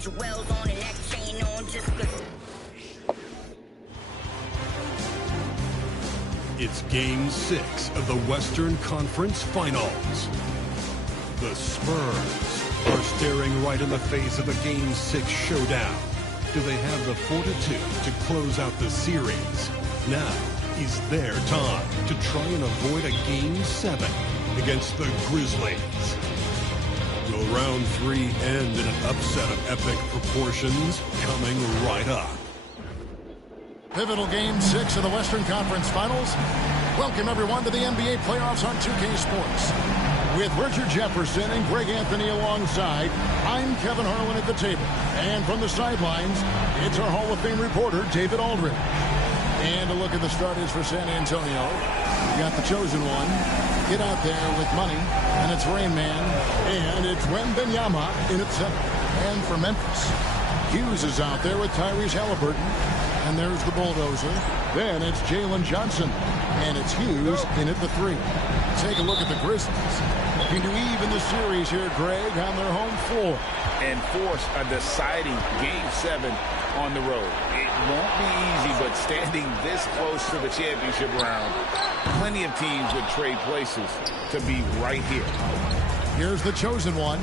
jewels on and that chain on just 'cause. It's Game 6 of the Western Conference Finals. The Spurs are staring right in the face of a Game 6 showdown. Do they have the fortitude to close out the series? Now is their time to try and avoid a Game 7 against the Grizzlies. Will round 3 end in an upset of epic proportions? Coming right up. Pivotal Game 6 of the Western Conference Finals. Welcome, everyone, to the NBA playoffs on 2K Sports. With Richard Jefferson and Greg Anthony alongside, I'm Kevin Harlan at the table. And from the sidelines, it's our Hall of Fame reporter, David Aldridge. And a look at the starters for San Antonio. You got the chosen one. Get out there with money. And it's Rain Man. And it's Wembanyama in at center. And for Memphis, Hughes is out there with Tyrese Halliburton. And there's the bulldozer. Then it's Jalen Johnson. And it's Hughes in at the 3. Take a look at the Grizzlies. Looking to even the series here, Greg, on their home floor. And force a deciding Game 7 on the road. It won't be easy, but standing this close to the championship round, plenty of teams would trade places to be right here. Here's the chosen one.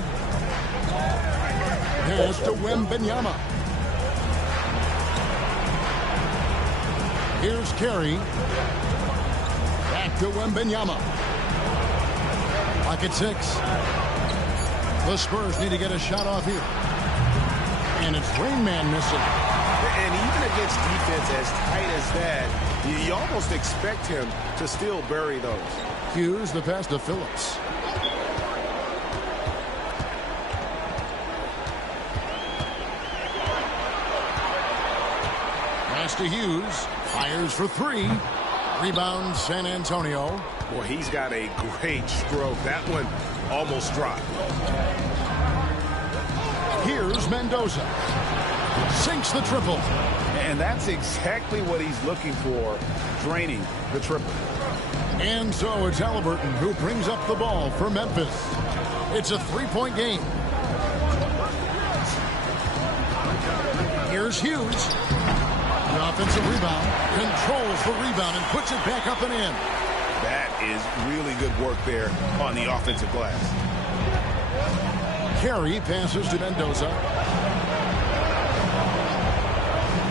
Here's to Wembanyama. Here's Carey. Back to Wembanyama. Pocket 6. The Spurs need to get a shot off here. And it's Rain Man missing. And even against defense as tight as that, you almost expect him to still bury those. Hughes, the pass to Phillips. Pass to Hughes. Fires for 3. Rebound, San Antonio. Boy, he's got a great stroke. That one almost dropped. Here's Mendoza. Sinks the triple. And that's exactly what he's looking for, draining the triple. And so it's Halliburton who brings up the ball for Memphis. It's a 3-point game. Here's Hughes. The offensive rebound. Controls the rebound and puts it back up and in. That is really good work there on the offensive glass. Carey passes to Mendoza.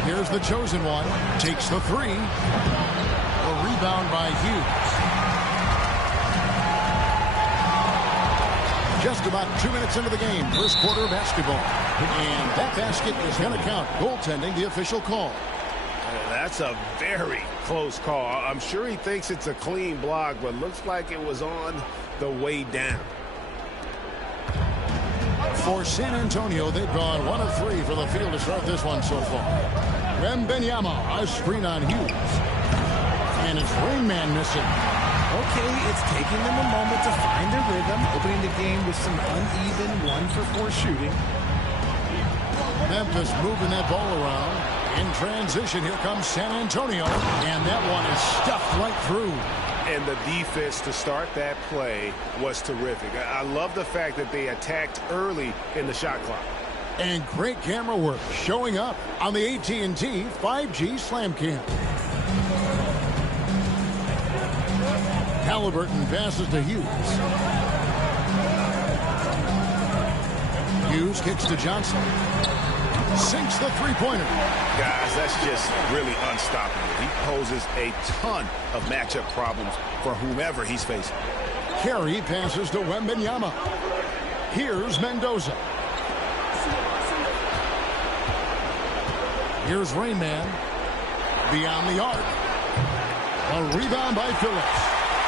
Here's the chosen one. Takes the 3. A rebound by Hughes. Just about 2 minutes into the game. First quarter of basketball. And that basket is going to count. Goaltending, the official call. That's a very close call. I'm sure he thinks it's a clean block, but looks like it was on the way down. For San Antonio, they've gone 1 of 3 for the field to start this one so far. Wembanyama, a screen on Hughes. And it's Rain Man missing. Okay, it's taking them a moment to find their rhythm, opening the game with some uneven 1-for-4 shooting. Memphis moving that ball around. In transition, here comes San Antonio. And that one is stuffed right through. And the defense to start that play was terrific. I love the fact that they attacked early in the shot clock. And great camera work showing up on the AT&T 5G Slam Cam. Halliburton passes to Hughes. Hughes kicks to Johnson. Sinks the three-pointer. Guys, that's just really unstoppable. He poses a ton of matchup problems for whomever he's facing. Carey passes to Wembanyama. Here's Mendoza. Here's Rain Man. Beyond the arc. A rebound by Phillips.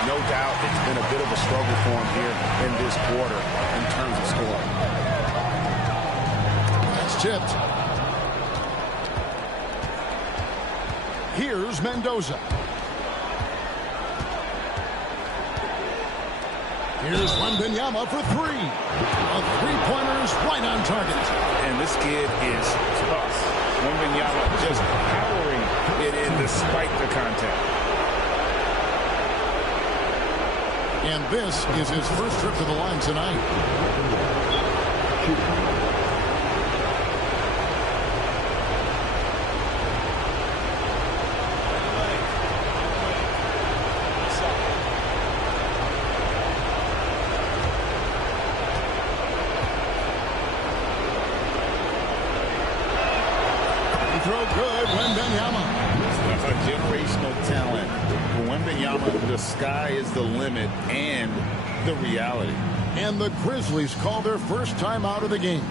No doubt it's been a bit of a struggle for him here in this quarter in terms of scoring. That's tipped. Here's Mendoza. Here's Wembanyama for 3. A three-pointer's right on target. And this kid is tough. Wembanyama just powering it in despite the contact. And this is his first trip to the line tonight. throw good. Wembanyama. A generational talent. For Wembanyama, the sky is the limit and the reality. And the Grizzlies call their first time out of the game.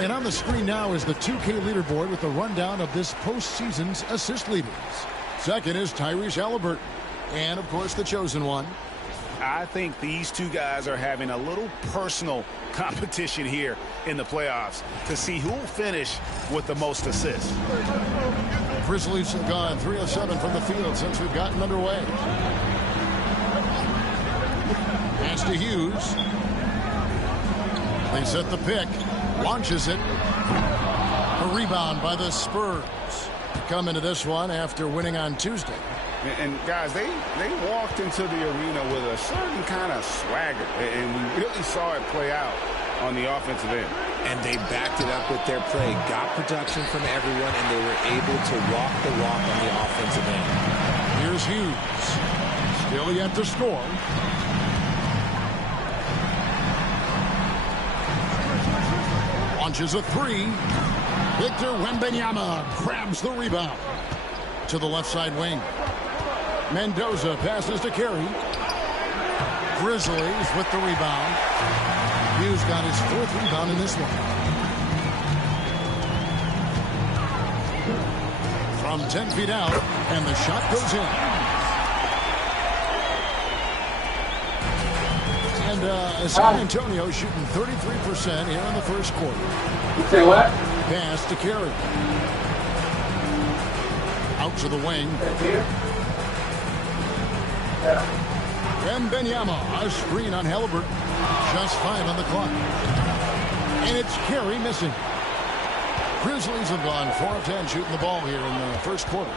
And on the screen now is the 2K leaderboard with the rundown of this postseason's assist leaders. Second is Tyrese Halliburton. And, of course, the chosen one. I think these two guys are having a little personal competition here in the playoffs to see who will finish with the most assists. Grizzlies have gone 3 of 7 from the field since we've gotten underway. Pass to Hughes. They set the pick. Launches it. A rebound by the Spurs. Come into this one after winning on Tuesday. And guys, they walked into the arena with a certain kind of swagger, and we really saw it play out on the offensive end. And they backed it up with their play, got production from everyone, and they were able to walk the walk on the offensive end. Here's Hughes. Still yet to score. Launches a three. Victor Wembanyama grabs the rebound. To the left side wing. Mendoza passes to Carey. Grizzlies with the rebound. Hughes got his 4th rebound in this one. From 10 feet out, and the shot goes in. And San Antonio shooting 33% here in the first quarter. Say what? Pass to Carey. Out to the wing. Wembanyama, a screen on Halliburton. Just 5 on the clock. And it's Carey missing. Grizzlies have gone 4 of 10 shooting the ball here in the first quarter.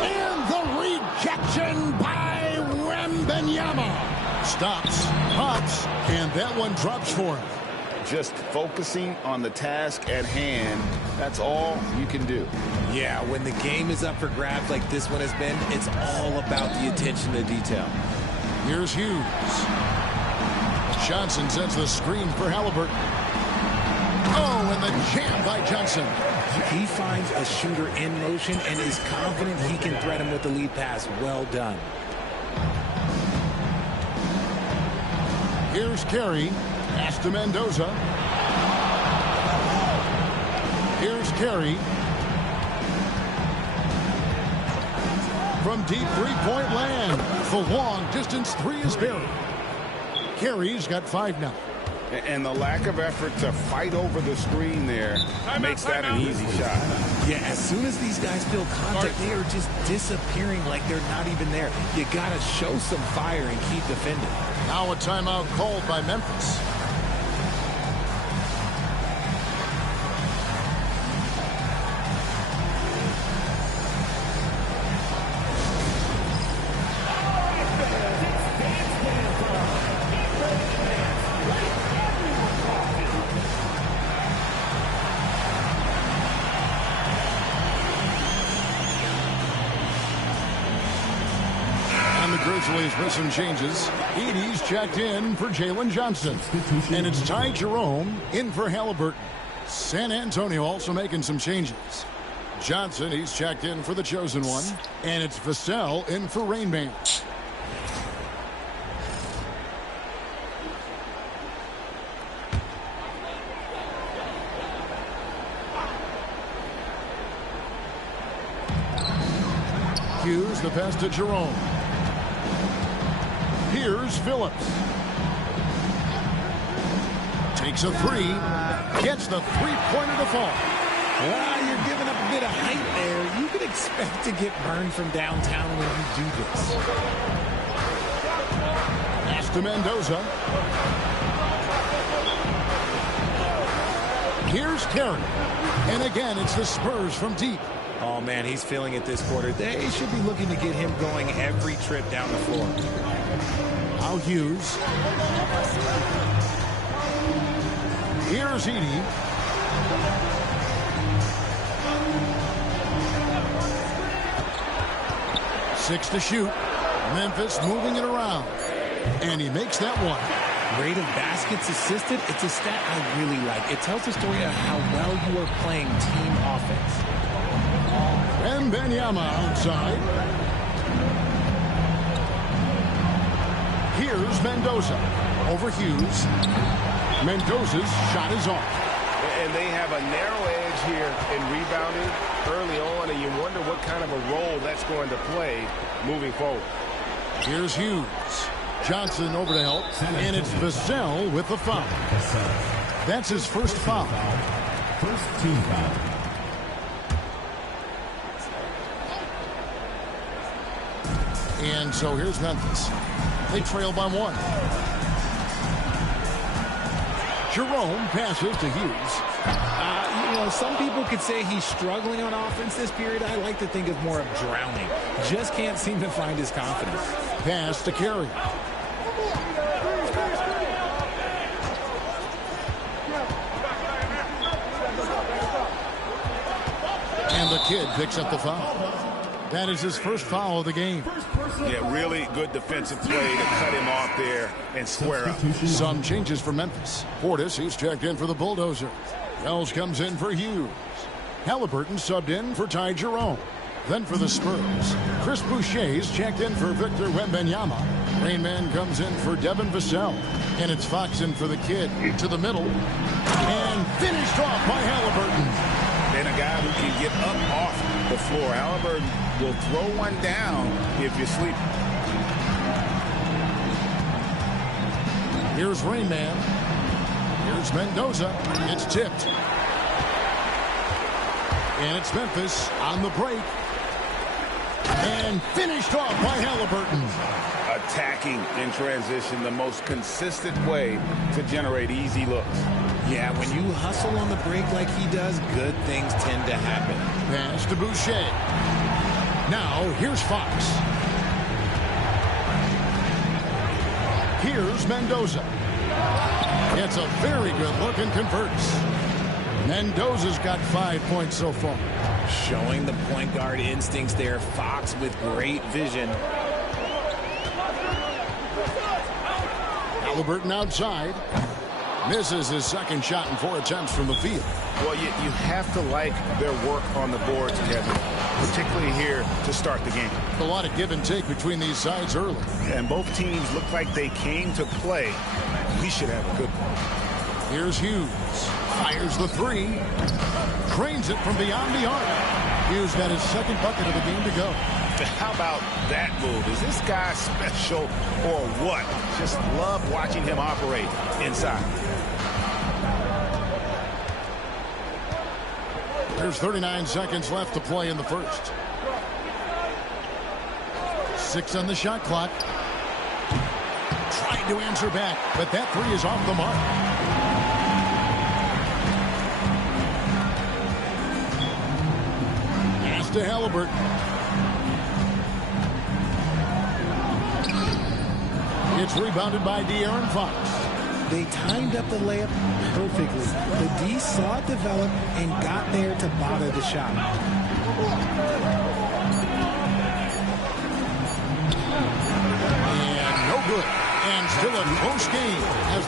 And the rejection by Wembanyama. Stops, pops, and that one drops for him. Just focusing on the task at hand, that's all you can do. Yeah, when the game is up for grabs like this one has been, it's all about the attention to detail. Here's Hughes. Johnson sends the screen for Halliburton. Oh, and the jam by Johnson. He finds a shooter in motion and is confident he can threat him with the lead pass. Well done. Here's Carey. Pass to Mendoza. Here's Carey. From deep three-point land. The long-distance three is buried. Carey's got 5 now. And the lack of effort to fight over the screen there makes that an easy shot. Yeah, as soon as these guys feel contact, they are just disappearing like they're not even there. You got to show some fire and keep defending. Now a timeout called by Memphis. Grizzlies with some changes. Edey's checked in for Jalen Johnson. And it's Ty Jerome in for Halliburton. San Antonio also making some changes. Johnson, he's checked in for the chosen one. And it's Vassell in for Rain Man. Hughes, the pass to Jerome. Here's Phillips. Takes a three. Gets the three-pointer to fall. Well, you're giving up a bit of height there. You could expect to get burned from downtown when you do this. Pass to Mendoza. Here's Terry. And again, it's the Spurs from deep. Oh, man, he's feeling it this quarter. They should be looking to get him going every trip down the floor. Now Hughes. Here's Edey. Six to shoot. Memphis moving it around. And he makes that one. Rate of baskets assisted, it's a stat I really like. It tells the story of how well you are playing team offense. Wembanyama outside. Here's Mendoza. Over Hughes. Mendoza's shot is off. And they have a narrow edge here in rebounding early on, and you wonder what kind of a role that's going to play moving forward. Here's Hughes. Johnson over to help. And it's Vassell with the foul. That's his first foul. First team foul. And so here's Memphis. They trail by one. Jerome passes to Hughes. You know, some people could say he's struggling on offense this period. I like to think of more of drowning. Just can't seem to find his confidence. Pass to Carey. And the kid picks up the foul. That is his first foul of the game. Yeah, really good defensive play to cut him off there and square up. Some changes for Memphis. Portis, he's checked in for the Bulldozer. Wells comes in for Hughes. Halliburton subbed in for Ty Jerome. Then for the Spurs, Chris Boucher's checked in for Victor Wembanyama. Rainman comes in for Devin Vassell. And it's Fox in for the kid. To the middle. And finished off by Halliburton. And a guy who can get up off the floor. Halliburton will throw one down if you're sleeping. Here's Rainman. Here's Mendoza. It's tipped. And it's Memphis on the break. And finished off by Halliburton. Attacking in transition, the most consistent way to generate easy looks. Yeah, when you hustle on the break like he does, good things tend to happen. Pass to Boucher. Now, here's Fox. Here's Mendoza. It's a very good look and converts. Mendoza's got 5 points so far. Showing the point guard instincts there. Fox with great vision. Halliburton outside. Misses his second shot in 4 attempts from the field. Well, you have to like their work on the boards, Kevin, particularly here to start the game. A lot of give and take between these sides early. And both teams look like they came to play. We should have a good one. Here's Hughes. Fires the three. Cranes it from beyond the arc. Hughes got his second bucket of the game to go. How about that move? Is this guy special or what? Just love watching him operate inside. There's 39 seconds left to play in the first. 6 on the shot clock. Trying to answer back, but that three is off the mark. Pass to Halliburton. It's rebounded by De'Aaron Fox. They timed up the layup perfectly. The D saw it develop and got there to bother the shot.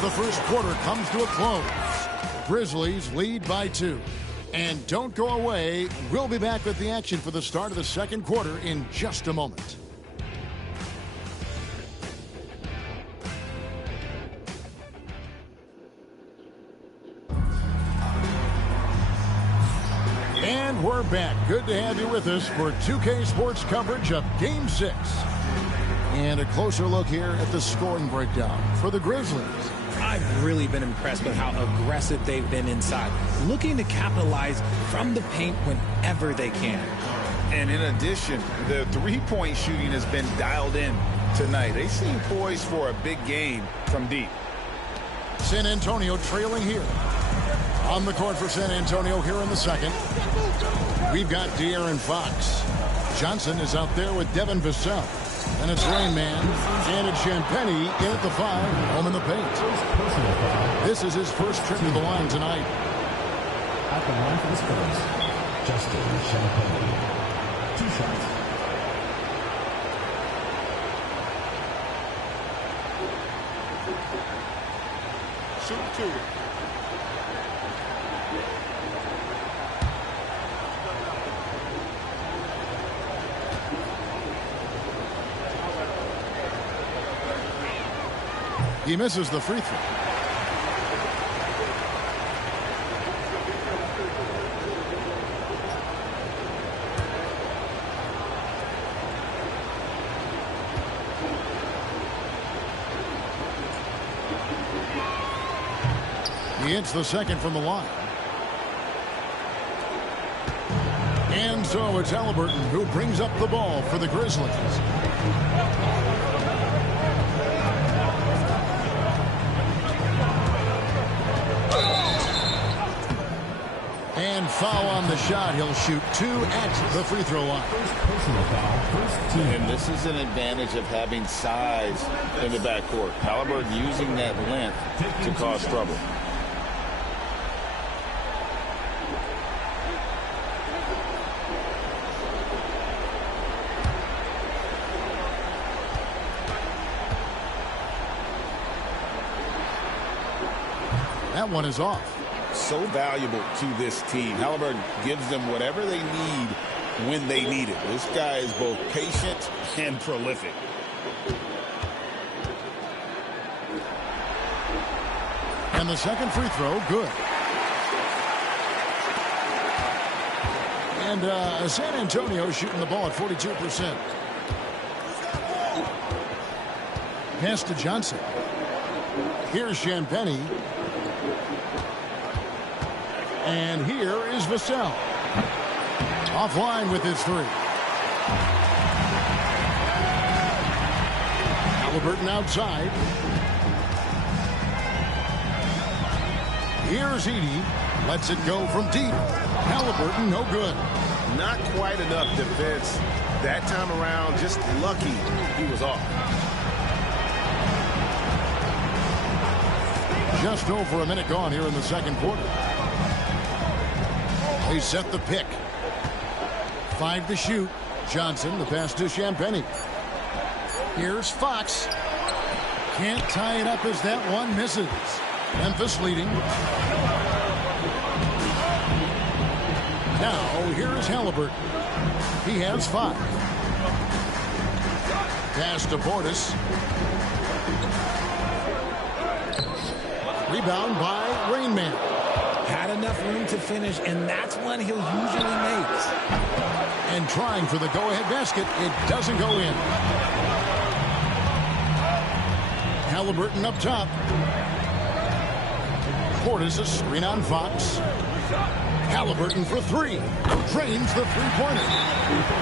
the first quarter comes to a close. Grizzlies lead by 2. And don't go away. We'll be back with the action for the start of the second quarter in just a moment. And we're back. Good to have you with us for 2K Sports coverage of Game 6. And a closer look here at the scoring breakdown for the Grizzlies. I've really been impressed with how aggressive they've been inside, looking to capitalize from the paint whenever they can. And in addition, the three-point shooting has been dialed in tonight. They seem poised for a big game from deep. San Antonio trailing here. On the court for San Antonio here in the second. We've got De'Aaron Fox. Johnson is out there with Devin Vassell. And it's Rain Man. Janet Champagny in at the 5, home in the paint. This is his first trip to the line tonight. At the line for the Spurs, Justin Champagny. 2 shots. Shoot 2. He misses the free throw. He hits the second from the line. And so it's Halliburton who brings up the ball for the Grizzlies. And foul on the shot. He'll shoot 2 at the free throw line. Personal foul, first team. And this is an advantage of having size in the backcourt. Halliburton using that length to cause trouble. That one is off. So valuable to this team. Halliburton gives them whatever they need when they need it. This guy is both patient and prolific. And the second free throw, good. And San Antonio shooting the ball at 42%. Pass to Johnson. Here's Champagny. And here is Vassell. Offline with his 3. Halliburton outside. Here's Edey. Lets it go from deep. Halliburton, no good. Not quite enough defense. That time around, just lucky he was off. Just over a minute gone here in the second quarter. They set the pick. 5 to shoot. Johnson, the pass to Champagny. Here's Fox. Can't tie it up as that one misses. Memphis leading. Now, here is Halliburton. He has 5. Pass to Portis. Rebound by Rain Man. Had enough room to finish, and that's one he'll usually make. And trying for the go-ahead basket, it doesn't go in. Halliburton up top. Portis a screen on Fox. Halliburton for 3. Drains the three-pointer.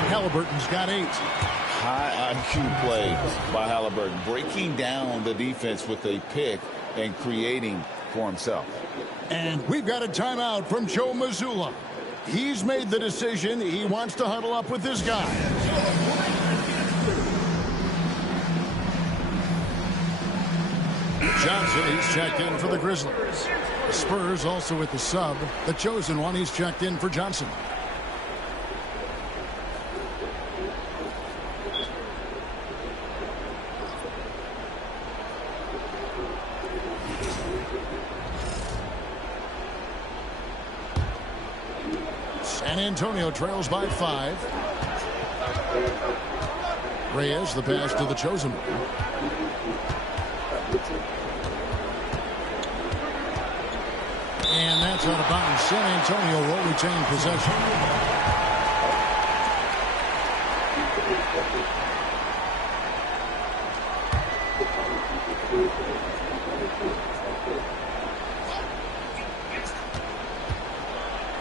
Halliburton's got 8. High IQ play by Halliburton, breaking down the defense with a pick and creating for himself. And we've got a timeout from Joe Mazzulla. He's made the decision. He wants to huddle up with this guy. Johnson, he's checked in for the Grizzlies. Spurs also with the sub. The chosen one, he's checked in for Johnson. Antonio trails by 5. Reyes, the pass to the chosen one. And that's out of bounds. San Antonio will retain possession.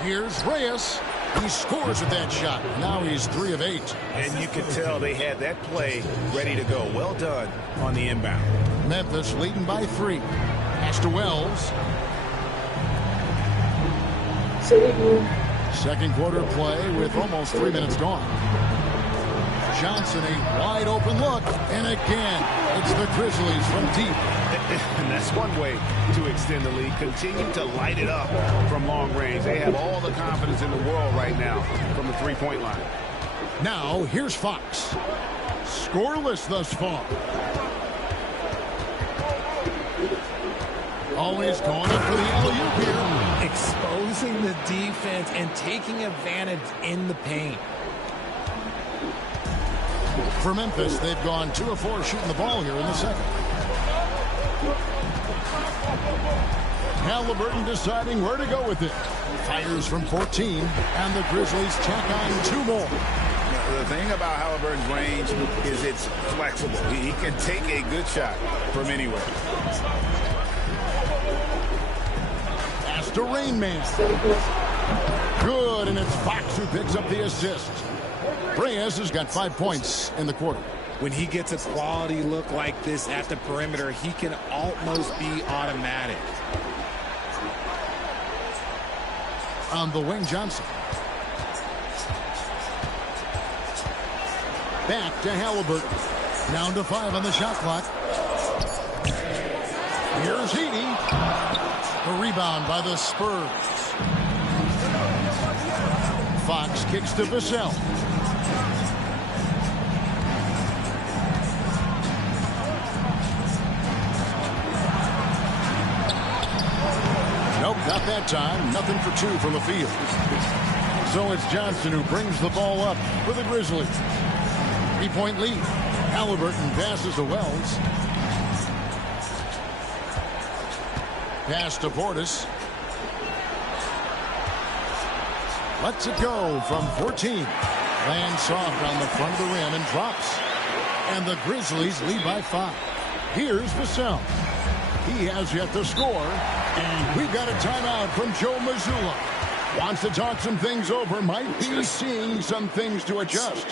Here's Reyes. He scores with that shot. Now he's 3 of 8. And you can tell they had that play ready to go. Well done on the inbound. Memphis leading by 3. Pass to Wells. Second quarter play with almost 3 minutes gone. Johnson, a wide open look. And again, it's the Grizzlies from deep. And that's one way to extend the lead. Continue to light it up from long range. They have all the confidence in the world right now from the three-point line. Now, here's Fox. Scoreless thus far. Always going up for the alley-oop here. Exposing the defense and taking advantage in the paint. For Memphis, they've gone 2 of 4 shooting the ball here in the second. Halliburton deciding where to go with it. Fires from 14, and the Grizzlies tack on 2 more. The thing about Halliburton's range is it's flexible. He can take a good shot from anywhere. Pass to Rain Man. Good, and it's Fox who picks up the assist. Reyes has got 5 points in the quarter. When he gets a quality look like this at the perimeter, he can almost be automatic. On the wing, Johnson. Back to Halliburton. Down to 5 on the shot clock. Here's Heaney. The rebound by the Spurs. Fox kicks to Vassell. Nope, not that time. Nothing for 2 from the field. So it's Johnson who brings the ball up for the Grizzlies. 3-point lead. Halliburton passes to Wells. Pass to Portis. Lets it go from 14. Lands soft on the front of the rim and drops. And the Grizzlies lead by 5. Here's Vassell. He has yet to score. And we've got a timeout from Joe Mazzulla. Wants to talk some things over. Might be seeing some things to adjust.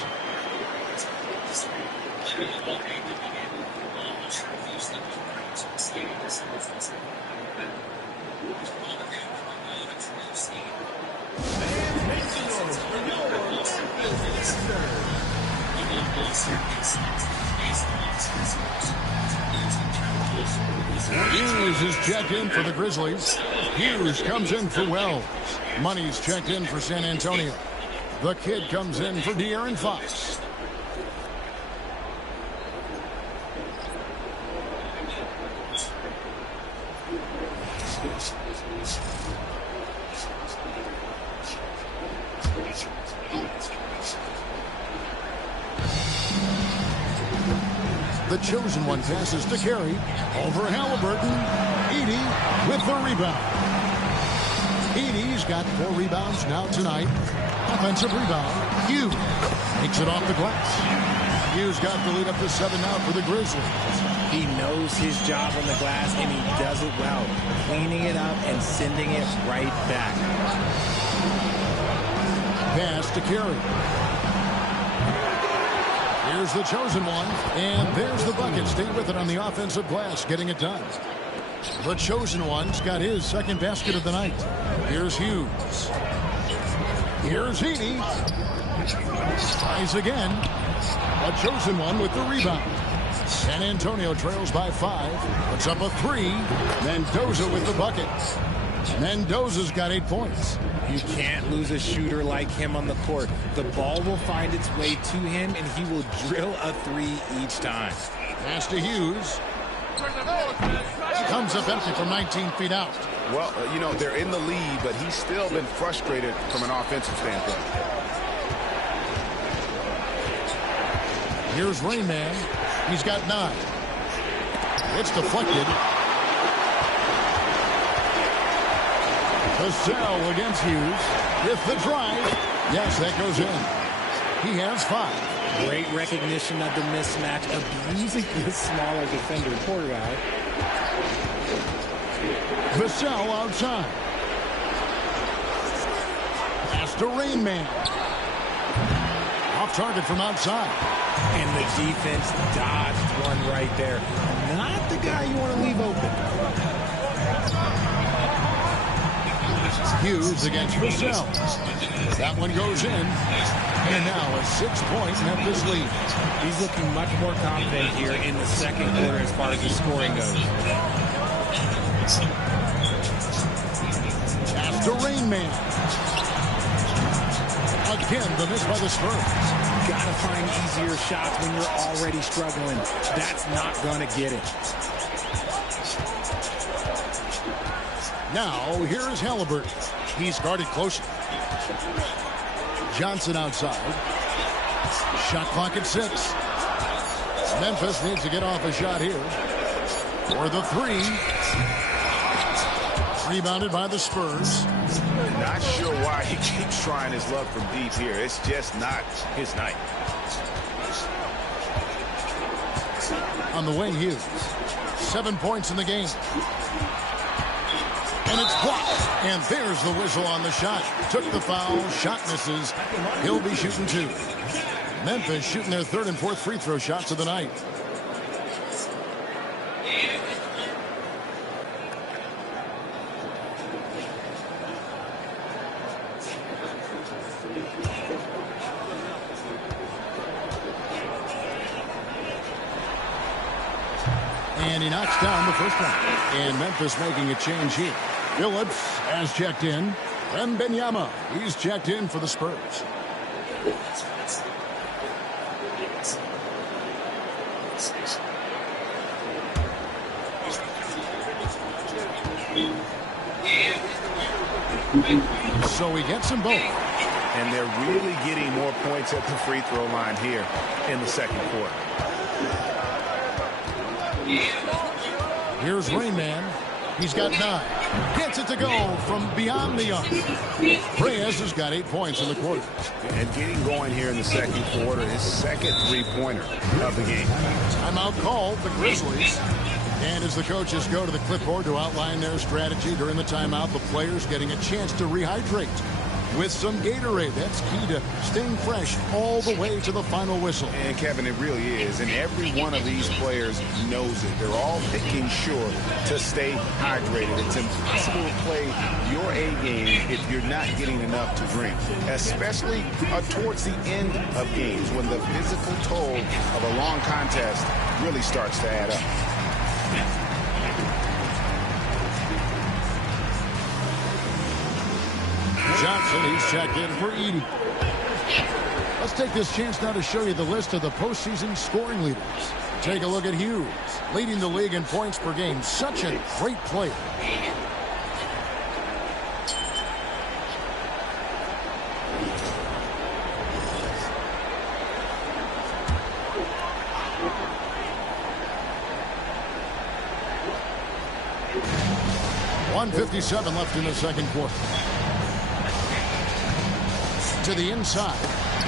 Hughes is checked in for the Grizzlies. Hughes comes in for Wells. Money's checked in for San Antonio. The kid comes in for De'Aaron Fox. The chosen one passes to Carey. Over Halliburton. Edey with the rebound. Edey's got 4 rebounds now tonight. Offensive rebound. Hughes takes it off the glass. Hughes got the lead up to 7 now for the Grizzlies. He knows his job on the glass, and he does it well. Cleaning it up and sending it right back. Pass to Carey. Here's the chosen one, and there's the bucket. Stay with it on the offensive glass, getting it done. The chosen one's got his second basket of the night. Here's Hughes. Here's Heaney. Tries again. A chosen one with the rebound. San Antonio trails by 5. Puts up a 3. Mendoza with the bucket. Mendoza's got 8 points. You can't lose a shooter like him on the court. The ball will find its way to him, and he will drill a 3 each time. Pass to Hughes. Comes up empty from 19 feet out. Well, you know, they're in the lead, but he's still been frustrated from an offensive standpoint. Here's Rain Man. He's got 9. It's deflected. Vassell against Hughes with the drive. Yes, that goes in. He has 5. Great recognition of the mismatch, abusing the smaller defender. Poor guy. Vassell outside. Pass to Rain Man. Off target from outside. And the defense dodged one right there. Not the guy you want to leave open. Hughes against Vassell. That one goes in. And now a 6-point Memphis lead. He's looking much more confident here in the second quarter as far as the scoring goes. Pass to Rain Man. Again, the miss by the Spurs. Gotta find easier shots when you're already struggling. That's not gonna get it. Now, here is Halliburton. He's guarded closely. Johnson outside. Shot clock at 6. Memphis needs to get off a shot here. For the 3. Rebounded by the Spurs. Not sure why he keeps trying his luck from deep here. It's just not his night. On the wing, Hughes. 7 points in the game. And it's blocked. And there's the whistle on the shot. Took the foul. Shot misses. He'll be shooting 2. Memphis shooting their 3rd and 4th free throw shots of the night. And he knocks down the first one. And Memphis making a change here. Phillips has checked in. Wembanyama, he's checked in for the Spurs. So he gets them both. And they're really getting more points at the free throw line here in the second quarter. Here's Rain Man. He's got 9. Gets it to go from beyond the arc. Reyes has got 8 points in the quarter. And getting going here in the second quarter, his second three-pointer of the game. Timeout called, the Grizzlies. And as the coaches go to the clipboard to outline their strategy during the timeout, the players getting a chance to rehydrate with some Gatorade. That's key to staying fresh all the way to the final whistle. And Kevin, it really is. And every one of these players knows it. They're all making sure to stay hydrated. It's impossible to play your A game if you're not getting enough to drink, especially towards the end of games when the physical toll of a long contest really starts to add up. Johnson, he's checked in for Edey. Let's take this chance now to show you the list of the postseason scoring leaders. Take a look at Hughes, leading the league in points per game. Such a great player. .157 left in the second quarter. To the inside.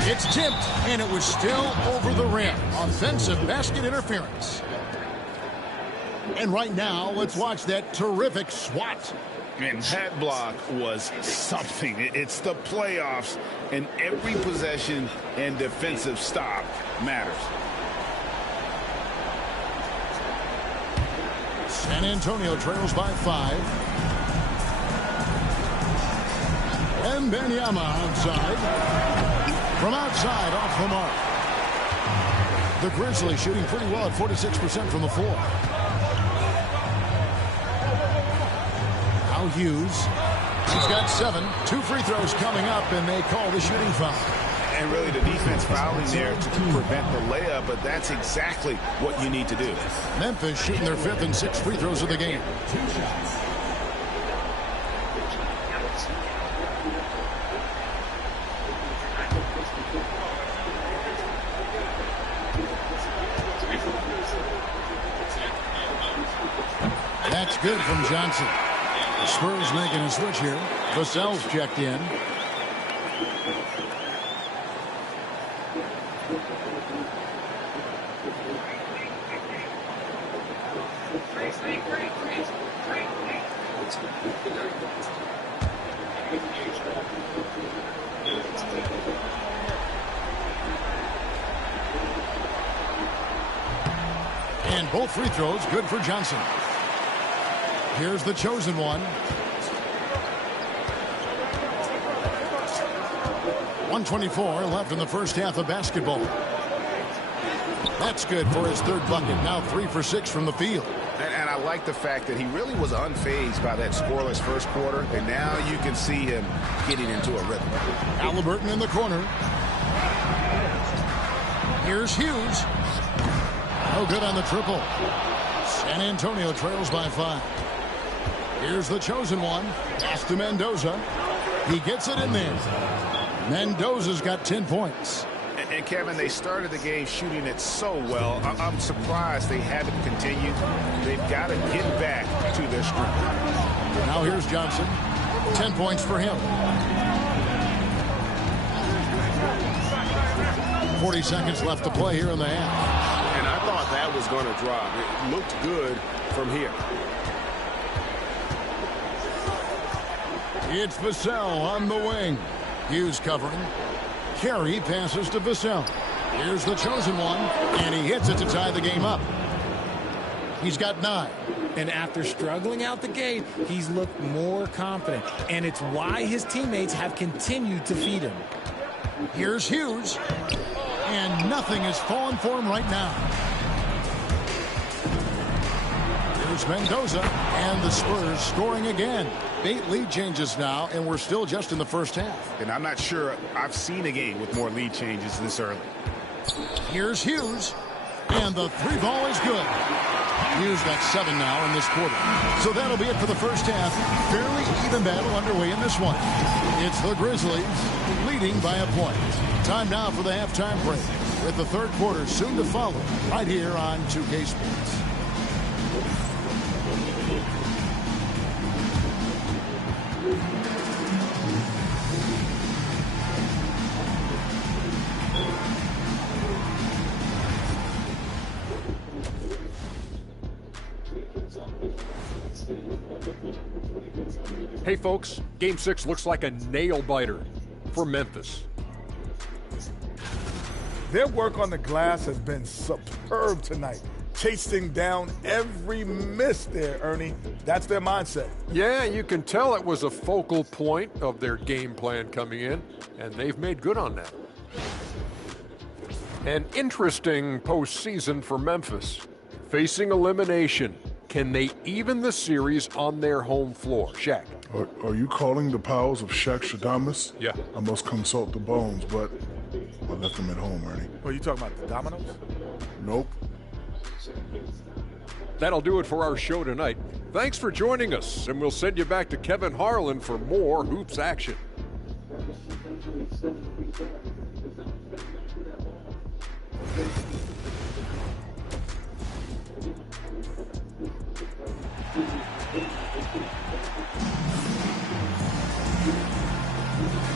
It's tipped, and it was still over the rim. Offensive basket interference. And right now, let's watch that terrific swat. And that block was something. It's the playoffs, and every possession and defensive stop matters. San Antonio trails by 5. Wembanyama outside. From outside, off the mark. The Grizzlies shooting pretty well at 46% from the floor. Now Hughes. He's got 7. 2 free throws coming up, and they call the shooting foul. And really the defense fouling there to prevent the layup, but that's exactly what you need to do. Memphis shooting their 5th and 6th free throws of the game. That's good from Johnson. The Spurs making a switch here. Vassell's checked in. And both free throws good for Johnson. Here's the chosen one. 1:24 left in the first half of basketball. That's good for his 3rd bucket. Now 3 for 6 from the field. And I like the fact that he really was unfazed by that scoreless first quarter. And now you can see him getting into a rhythm. Halliburton in the corner. Here's Hughes. No good on the triple. San Antonio trails by 5. Here's the chosen one. Pass to Mendoza. He gets it in there. Mendoza's got 10 points. And Kevin, they started the game shooting it so well. I'm surprised they haven't continued. They've got to get back to their strength. Now here's Johnson. 10 points for him. 40 seconds left to play here in the half. And I thought that was going to drop. It looked good from here. It's Vassell on the wing. Hughes covering. Carey passes to Vassell. Here's the chosen one, and he hits it to tie the game up. He's got 9. And after struggling out the gate, he's looked more confident. And it's why his teammates have continued to feed him. Here's Hughes. And nothing has fallen for him right now. Here's Mendoza. And the Spurs scoring again. 8 lead changes now, and we're still just in the first half. And I'm not sure I've seen a game with more lead changes this early. Here's Hughes. And the 3 ball is good. Hughes got 7 now in this quarter. So that'll be it for the first half. Fairly even battle underway in this one. It's the Grizzlies leading by a point. Time now for the halftime break, with the 3rd quarter soon to follow right here on 2K Sports. Hey folks, Game 6 looks like a nail-biter for Memphis. Their work on the glass has been superb tonight. Chasing down every miss there, Ernie. That's their mindset. Yeah, you can tell it was a focal point of their game plan coming in, and they've made good on that. An interesting postseason for Memphis. Facing elimination, can they even the series on their home floor? Shaq. Are you calling the powers of Shaq Shadamas? Yeah. I must consult the bones, but I left them at home, Ernie. Are you talking about the dominoes? Nope. That'll do it for our show tonight. Thanks for joining us, and we'll send you back to Kevin Harlan for more hoops action.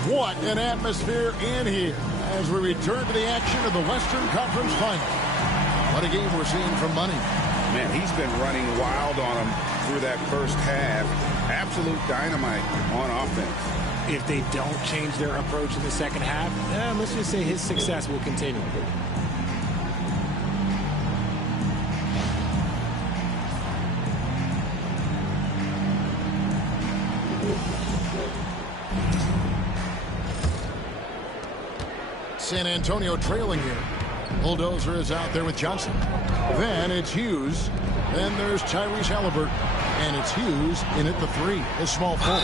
What an atmosphere in here as we return to the action of the Western Conference Final. What a game we're seeing from Money. Man, he's been running wild on him through that first half. Absolute dynamite on offense. If they don't change their approach in the second half, let's just say his success will continue. San Antonio trailing here. Bulldozer is out there with Johnson. Then it's Hughes. Then there's Tyrese Halliburton. And it's Hughes in at the 3. A small forward.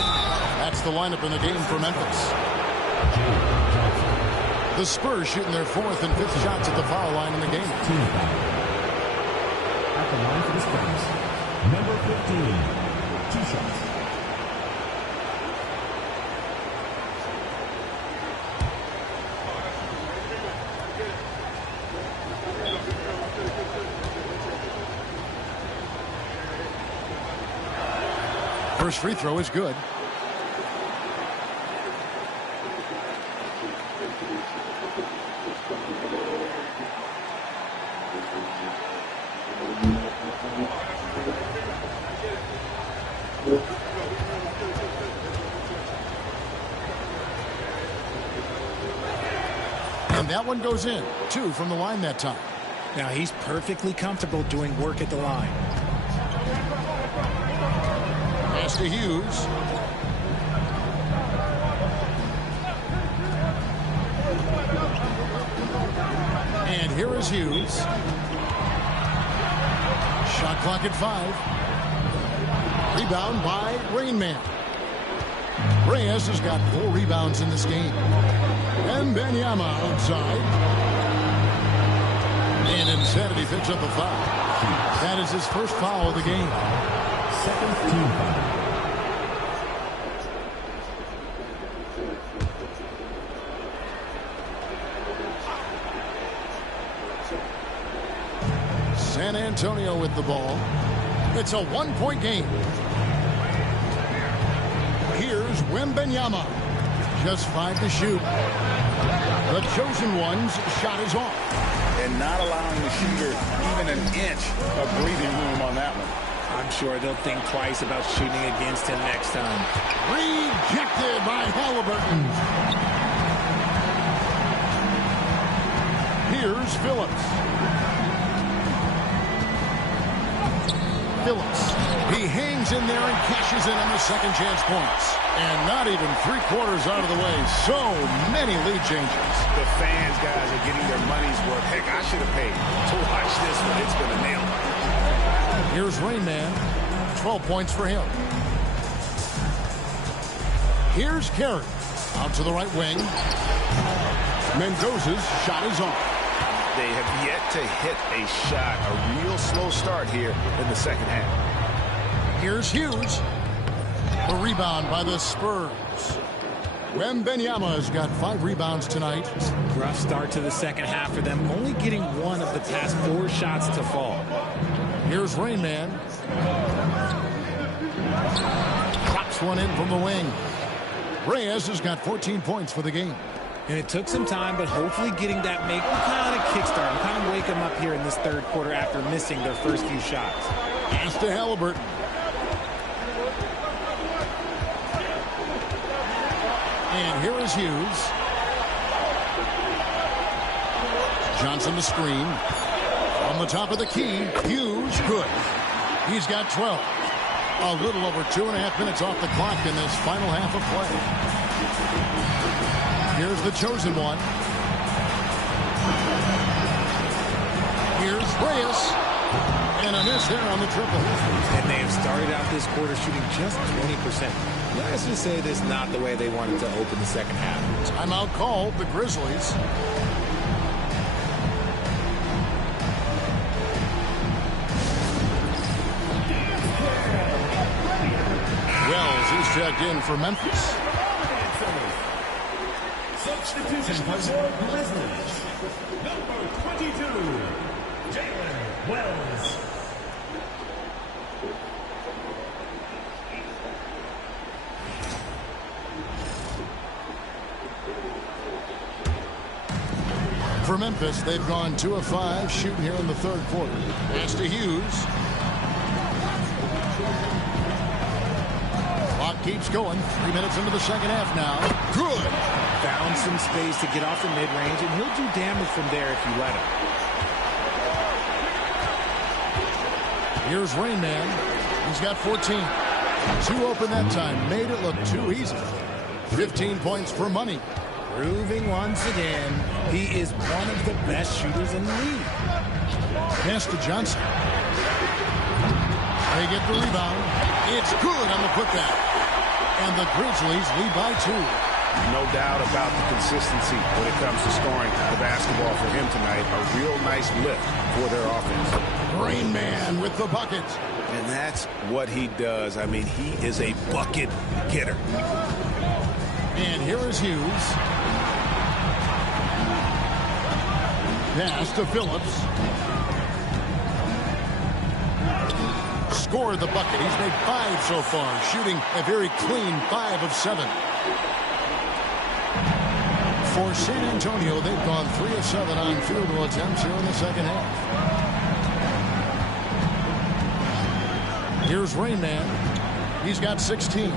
That's the lineup in the game for Memphis. The Spurs shooting their 4th and 5th shots at the foul line in the game. Team foul. At the line for the Spurs, number 15. 2 shots. First free throw is good. And that one goes in. 2 from the line that time. Now he's perfectly comfortable doing work at the line. Pass to Hughes. And here is Hughes. Shot clock at 5. Rebound by Rainman. Reyes has got 4 rebounds in this game. And Benyama outside. And Insanity picks up a foul. That is his first foul of the game. Second team foul. San Antonio with the ball. It's a 1-point game. Here's Wembanyama. Just 5 to shoot. The chosen one's shot is off. And not allowing the shooter even an inch of breathing room on that one. I'm sure they'll think twice about shooting against him next time. Rejected by Halliburton. Here's Phillips. He hangs in there and cashes in on the second chance points. And not even 3/4 out of the way. So many lead changes. The fans, guys, are getting their money's worth. Heck, I should have paid to watch this one. It's been a nail. Here's Rainman. 12 points for him. Here's Carey. Out to the right wing. Mendoza's shot is off. They have yet to hit a shot. A real slow start here in the second half. Here's Hughes. The rebound by the Spurs. Wembanyama has got 5 rebounds tonight. Rough start to the second half for them, only getting 1 of the past 4 shots to fall. Here's Rainman. Drops one in from the wing. Reyes has got 14 points for the game. And it took some time, but hopefully getting that make kind of kickstart and kind of wake them up here in this third quarter after missing their first few shots. Pass to Halliburton. And here is Hughes. Johnson the screen. On the top of the key, Hughes good. He's got 12. A little over 2.5 minutes off the clock in this final half of play. Here's the chosen one. Here's Reyes. And a miss there on the triple. And they have started out this quarter shooting just 20%. Let's just say this is not the way they wanted to open the second half. Timeout called, the Grizzlies. Wells is checked in for Memphis. Substitution for the Grizzlies. Number 22, Jalen Wells. For Memphis, they've gone 2 of 5 shooting here in the third quarter. Pass to Hughes. Clock keeps going. 3 minutes into the second half now. Good. Found some space to get off the mid-range, and he'll do damage from there if you let him. Here's Rainman. He's got 14. 2 open that time. Made it look too easy. 15 points for money. Proving once again, he is one of the best shooters in the league. Pass to Johnson. They get the rebound. It's good on the putback. And the Grizzlies lead by 2. No doubt about the consistency when it comes to scoring the basketball for him tonight. A real nice lift for their offense. Rain Man with the bucket. And that's what he does. I mean, he is a bucket getter. And here is Hughes. Pass to Phillips. Scored the bucket. He's made 5 so far, shooting a very clean 5 of 7. For San Antonio, they've gone 3 of 7 on field goal attempts here in the second half. Here's Rain Man. He's got 16.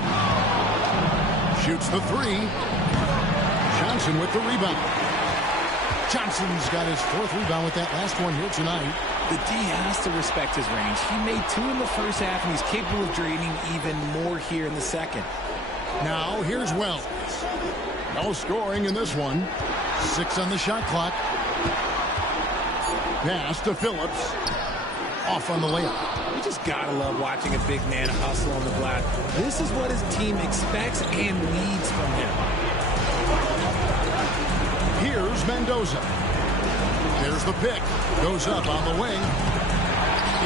Shoots the 3. Johnson with the rebound. Johnson's got his 4th rebound with that last one here tonight. The D has to respect his range. He made 2 in the first half, and he's capable of draining even more here in the second. Now, here's Wells. No scoring in this one. 6 on the shot clock. Pass to Phillips. Off on the layup. You just gotta love watching a big man hustle on the glass. This is what his team expects and needs from him. Here's Mendoza. There's the pick. Goes up on the wing.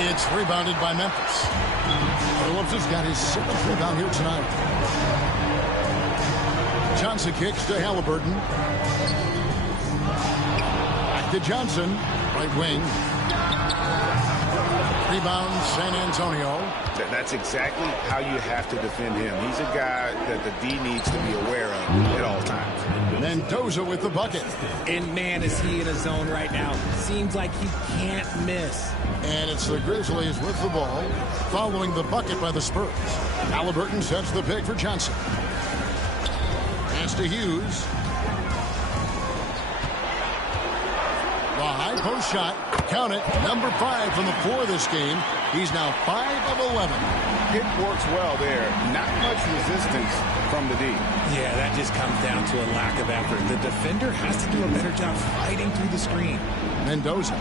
It's rebounded by Memphis. Phillips has got his 7th rebound here tonight. Johnson kicks to Halliburton. Back to Johnson. Right wing. Rebound San Antonio. That's exactly how you have to defend him. He's a guy that the D needs to be aware of at all times. Mendoza with the bucket. And man, is he in a zone right now. Seems like he can't miss. And it's the Grizzlies with the ball, following the bucket by the Spurs. Halliburton sets the pick for Johnson. Pass to Hughes. The high post shot. Count it. Number 5 from the floor this game. He's now 5 of 11. It works well there. Not much resistance from the D. Yeah, that just comes down to a lack of effort. The defender has to do a better job fighting through the screen. Mendoza.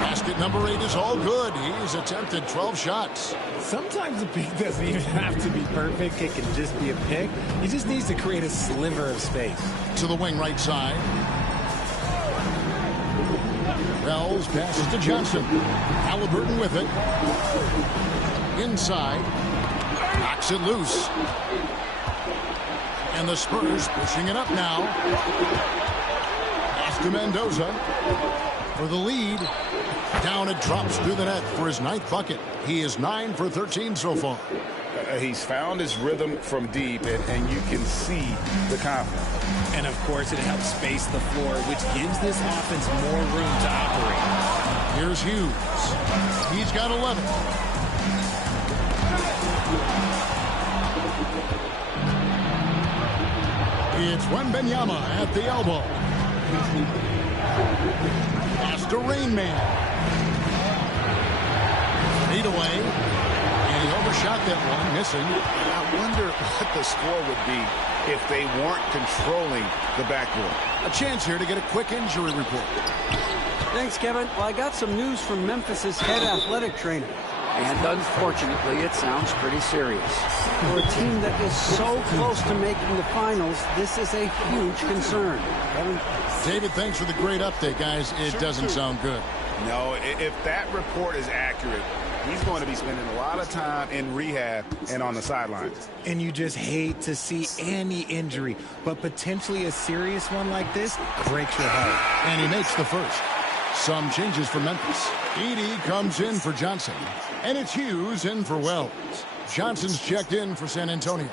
Basket number 8 is all good. He's attempted 12 shots. Sometimes the pick doesn't even have to be perfect. It can just be a pick. He just needs to create a sliver of space. To the wing right side. Wells passes to Johnson. Halliburton with it. Inside. Knocks it loose. And the Spurs pushing it up now. Pass to Mendoza. For the lead. Down it drops through the net for his 9th bucket. He is 9 for 13 so far. He's found his rhythm from deep, and you can see the confidence. And, of course, it helps space the floor, which gives this offense more room to operate. Here's Hughes. He's got 11. It's Wembanyama at the elbow. Pass to Rain Man. Lead away. And he overshot that one, missing. I wonder what the score would be if they weren't controlling the backboard. A chance here to get a quick injury report. Thanks, Kevin. Well, I got some news from Memphis's head athletic trainer. And unfortunately, it sounds pretty serious. For a team that is so close to making the finals, this is a huge concern. Kevin? David, thanks for the great update, guys. It doesn't sound good. No, if that report is accurate, he's going to be spending a lot of time in rehab and on the sidelines. And you just hate to see any injury, but potentially a serious one like this breaks your heart. And he makes the first. Some changes for Memphis. Edey comes in for Johnson. And it's Hughes in for Wells. Johnson's checked in for San Antonio.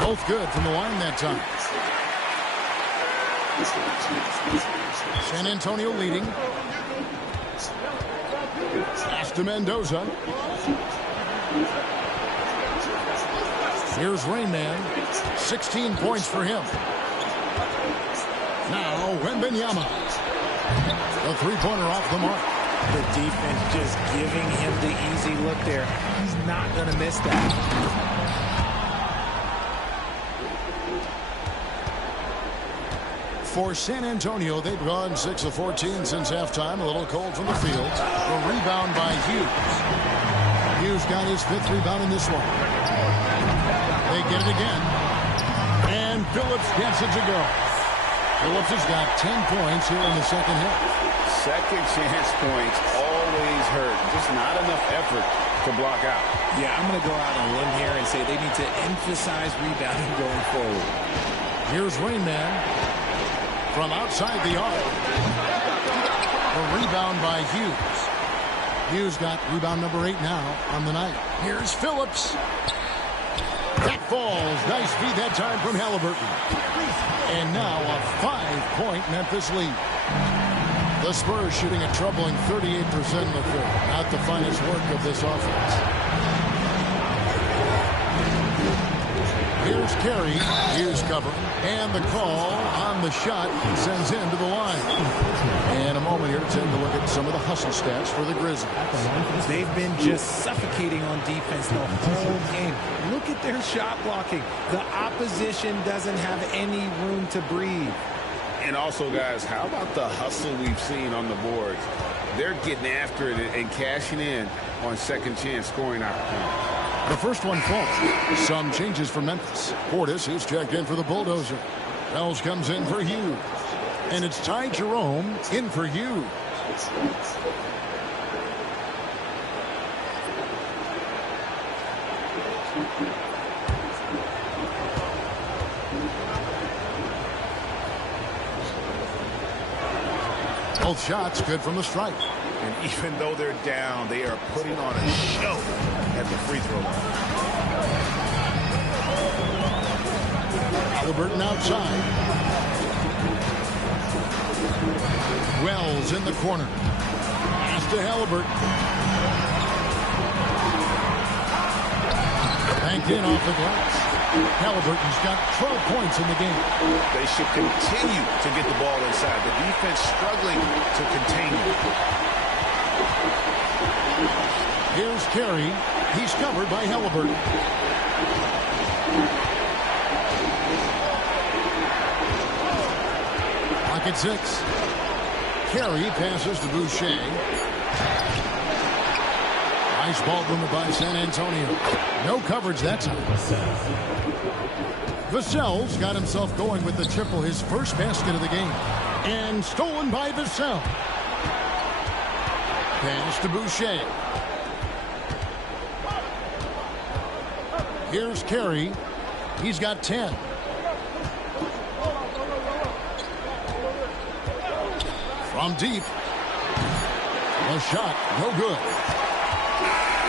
Both good from the line that time. San Antonio leading. Pass to Mendoza. Here's Rain Man. 16 points for him. Now Wembanyama. The three-pointer off the mark. The defense just giving him the easy look there. He's not going to miss that. For San Antonio, they've gone 6 of 14 since halftime. A little cold from the field. A rebound by Hughes. Hughes got his 5th rebound in this one. They get it again. And Phillips gets it to go. Phillips has got 10 points here in the second half. Second chance points always hurt. Just not enough effort to block out. Yeah, I'm going to go out on a limb here and say they need to emphasize rebounding going forward. Here's Rain Man from outside the arc. A rebound by Hughes. Hughes got rebound number 8 now on the night. Here's Phillips. That falls. Nice feed that time from Halliburton. And now a 5-point Memphis lead. The Spurs shooting a troubling 38% in the fourth. Not the finest work of this offense. Here's Carey. Here's cover. And the call on the shot sends him to the line. And a moment here to take a look at some of the hustle stats for the Grizzlies. They've been just suffocating on defense the whole game. Look at their shot blocking. The opposition doesn't have any room to breathe. And also, guys, how about the hustle we've seen on the boards? They're getting after it and cashing in on second chance scoring opportunities. The first one falls. Some changes for Memphis. Portis, who's checked in for the Bulldozer. Wells comes in for Hughes. And it's Ty Jerome in for Hughes. Both shots good from the stripe. And even though they're down, they are putting on a show at the free throw line. Halliburton outside. Wells in the corner. Pass to Halliburton. Banked in off the glass. Halliburton's got 12 points in the game. They should continue to get the ball inside. The defense struggling to contain it. Here's Carey. He's covered by Halliburton. Pocket 6. Carey passes to Boucher. Nice ball movement by San Antonio. No coverage that time. Vassell's got himself going with the triple, his first basket of the game. And stolen by Vassell. Pass to Boucher. Here's Carey. He's got 10. From deep. A shot, no good.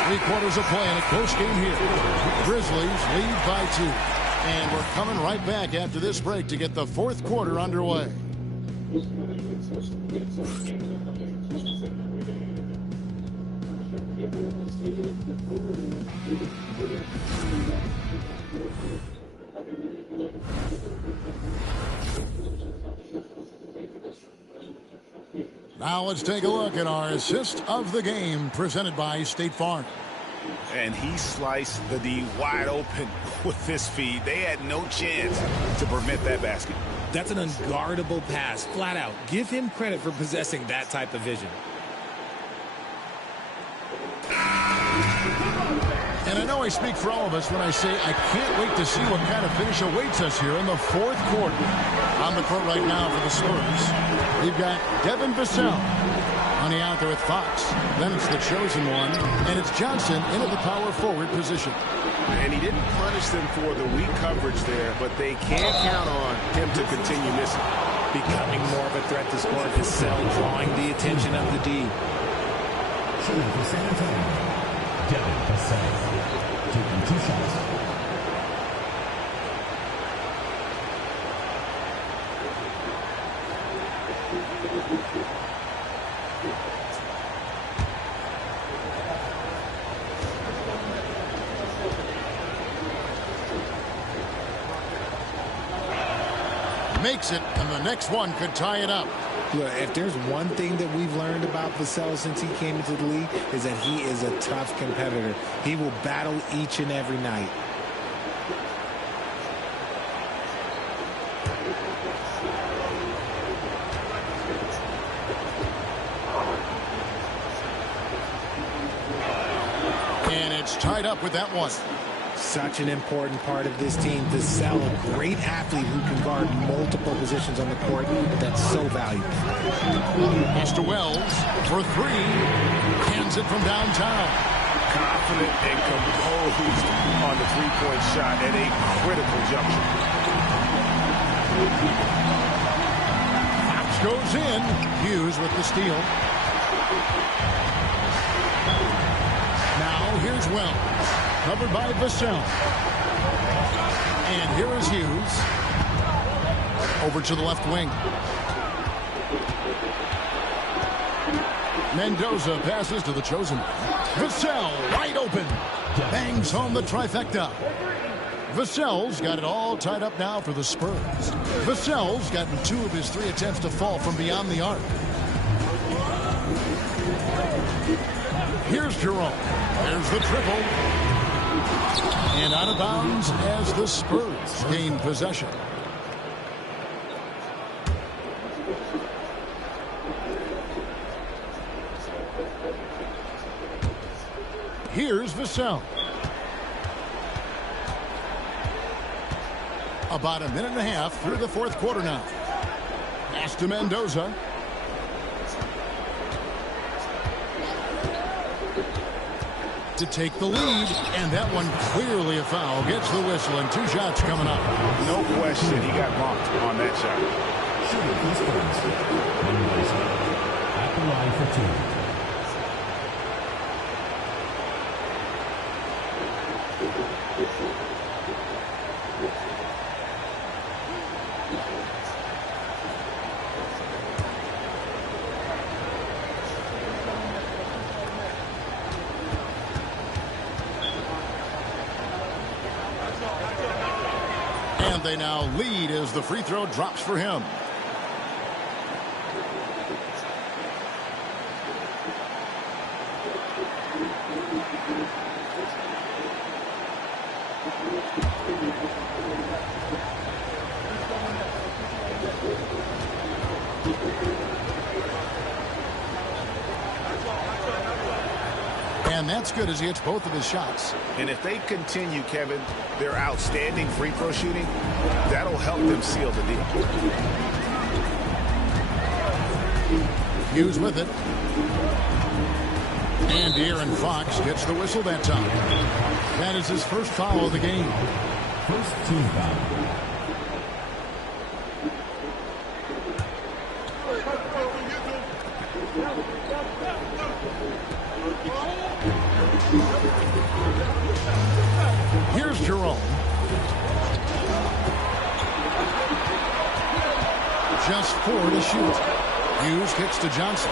3 quarters of play in a close game here. Grizzlies lead by 2. And we're coming right back after this break to get the fourth quarter underway. Now let's take a look at our assist of the game presented by State Farm. And he sliced the D wide open with this feed. They had no chance to prevent that basket. That's an unguardable pass, flat out. Give him credit for possessing that type of vision. And I know I speak for all of us when I say I can't wait to see what kind of finish awaits us here in the fourth quarter. On the court right now for the Spurs, we've got Devin Vassell. Honey out there with Fox. Then it's the chosen one, and it's Johnson into the power forward position. And he didn't punish them for the weak coverage there, but they can't count on him to continue missing. Becoming more of a threat to score. Vassell drawing the attention of the D. Shooting for San Antonio, Devin Vassell. Taking 2 shots. Makes it, and the next one could tie it up. Look, if there's one thing that we've learned about Vassell since he came into the league, is that he is a tough competitor. He will battle each and every night. up with that one. Such an important part of this team to sell a great athlete who can guard multiple positions on the court. That's so valuable. Pass to Wells for three. Hands it from downtown. Confident and composed on the three-point shot at a critical juncture. Fox goes in. Hughes with the steal. Now here's Wells. Covered by Vassell. And here is Hughes. Over to the left wing. Mendoza passes to the chosen one. Vassell wide open. Bangs home the trifecta. Vassell's got it all tied up now for the Spurs. Vassell's gotten 2 of his 3 attempts to fall from beyond the arc. Here's Jerome. There's the triple. And out of bounds as the Spurs gain possession. Here's Vassell. About a minute and a half through the fourth quarter now. Pass to Mendoza. To take the lead, and that one clearly a foul. Gets the whistle, and 2 shots coming up. No question, he got bumped on that shot. Shooting the Spurs. Mendoza at the line for 2. They now lead as the free throw drops for him. And that's good as he hits both of his shots. And if they continue, Kevin, their outstanding free throw shooting, that'll help them seal the deal. Hughes with it. And De'Aaron Fox gets the whistle that time. That is his first foul of the game. First team foul. Here's Jerome. Just 4 to shoot. Hughes kicks to Johnson.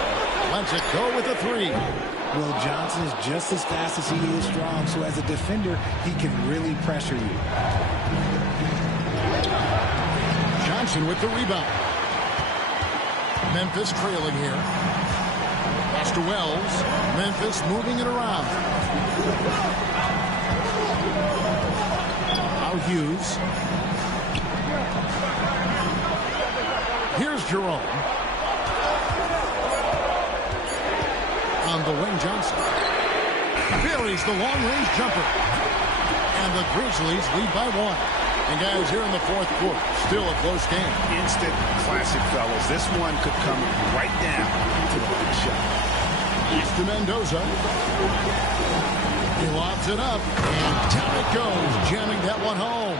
Lets it go with a 3. Well, Johnson is just as fast as he is strong, so as a defender, he can really pressure you. Johnson with the rebound. Memphis trailing here. Pass to Wells. Memphis moving it around. Now Hughes. Here's Jerome. On the wing, Johnson. Buries the long-range jumper. And the Grizzlies lead by 1. And guys, here in the fourth quarter, still a close game. Instant classic, fellas. This one could come right down to the last shot. Pass to Mendoza. He lobs it up, and down it goes, jamming that one home.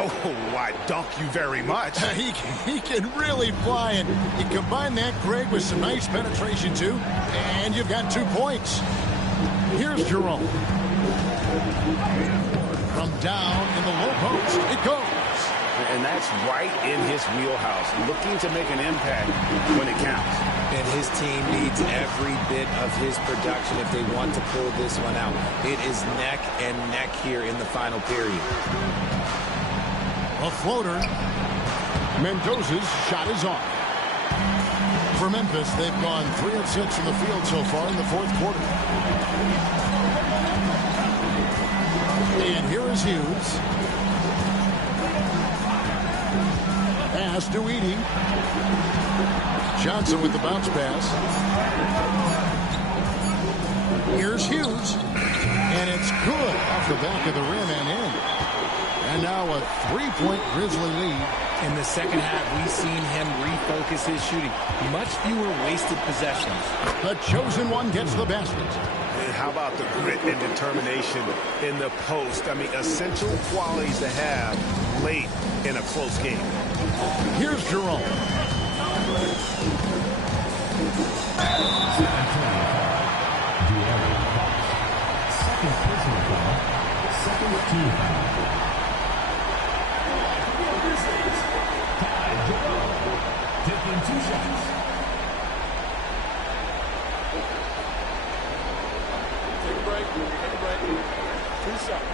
Oh, I dunk you very much. He can really fly, and you combine that, Greg, with some nice penetration, too, and you've got 2 points. Here's Jerome. From down in the low post, it goes. And that's right in his wheelhouse, looking to make an impact when it counts. And his team needs every bit of his production if they want to pull this one out. It is neck and neck here in the final period. A floater. Mendoza's shot is off. For Memphis, they've gone 3 of 6 from the field so far in the fourth quarter. And here is Hughes. Pass to Edey. Johnson with the bounce pass. Here's Hughes. And it's good off the back of the rim and in. And now a three-point Grizzly lead. In the second half, we've seen him refocus his shooting. Much fewer wasted possessions. The chosen one gets the basket. And how about the grit and determination in the post? I mean, essential qualities to have late in a close game. Here's Jerome. Second personal foul. Second team foul. Taking 2 shots. Take a break. 2 shots.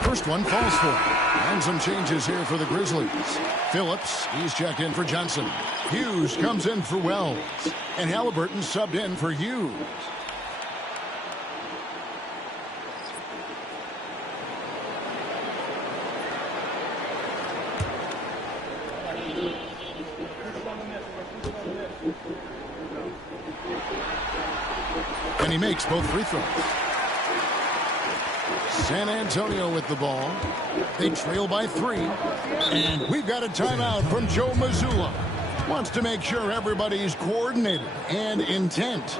First one falls for it. And some changes here for the Grizzlies. Phillips, he's checked in for Johnson. Hughes comes in for Wells. And Halliburton subbed in for Hughes. And he makes both free throws. San Antonio with the ball. They trail by 3. And we've got a timeout from Joe Mazzulla. Wants to make sure everybody's coordinated and intent.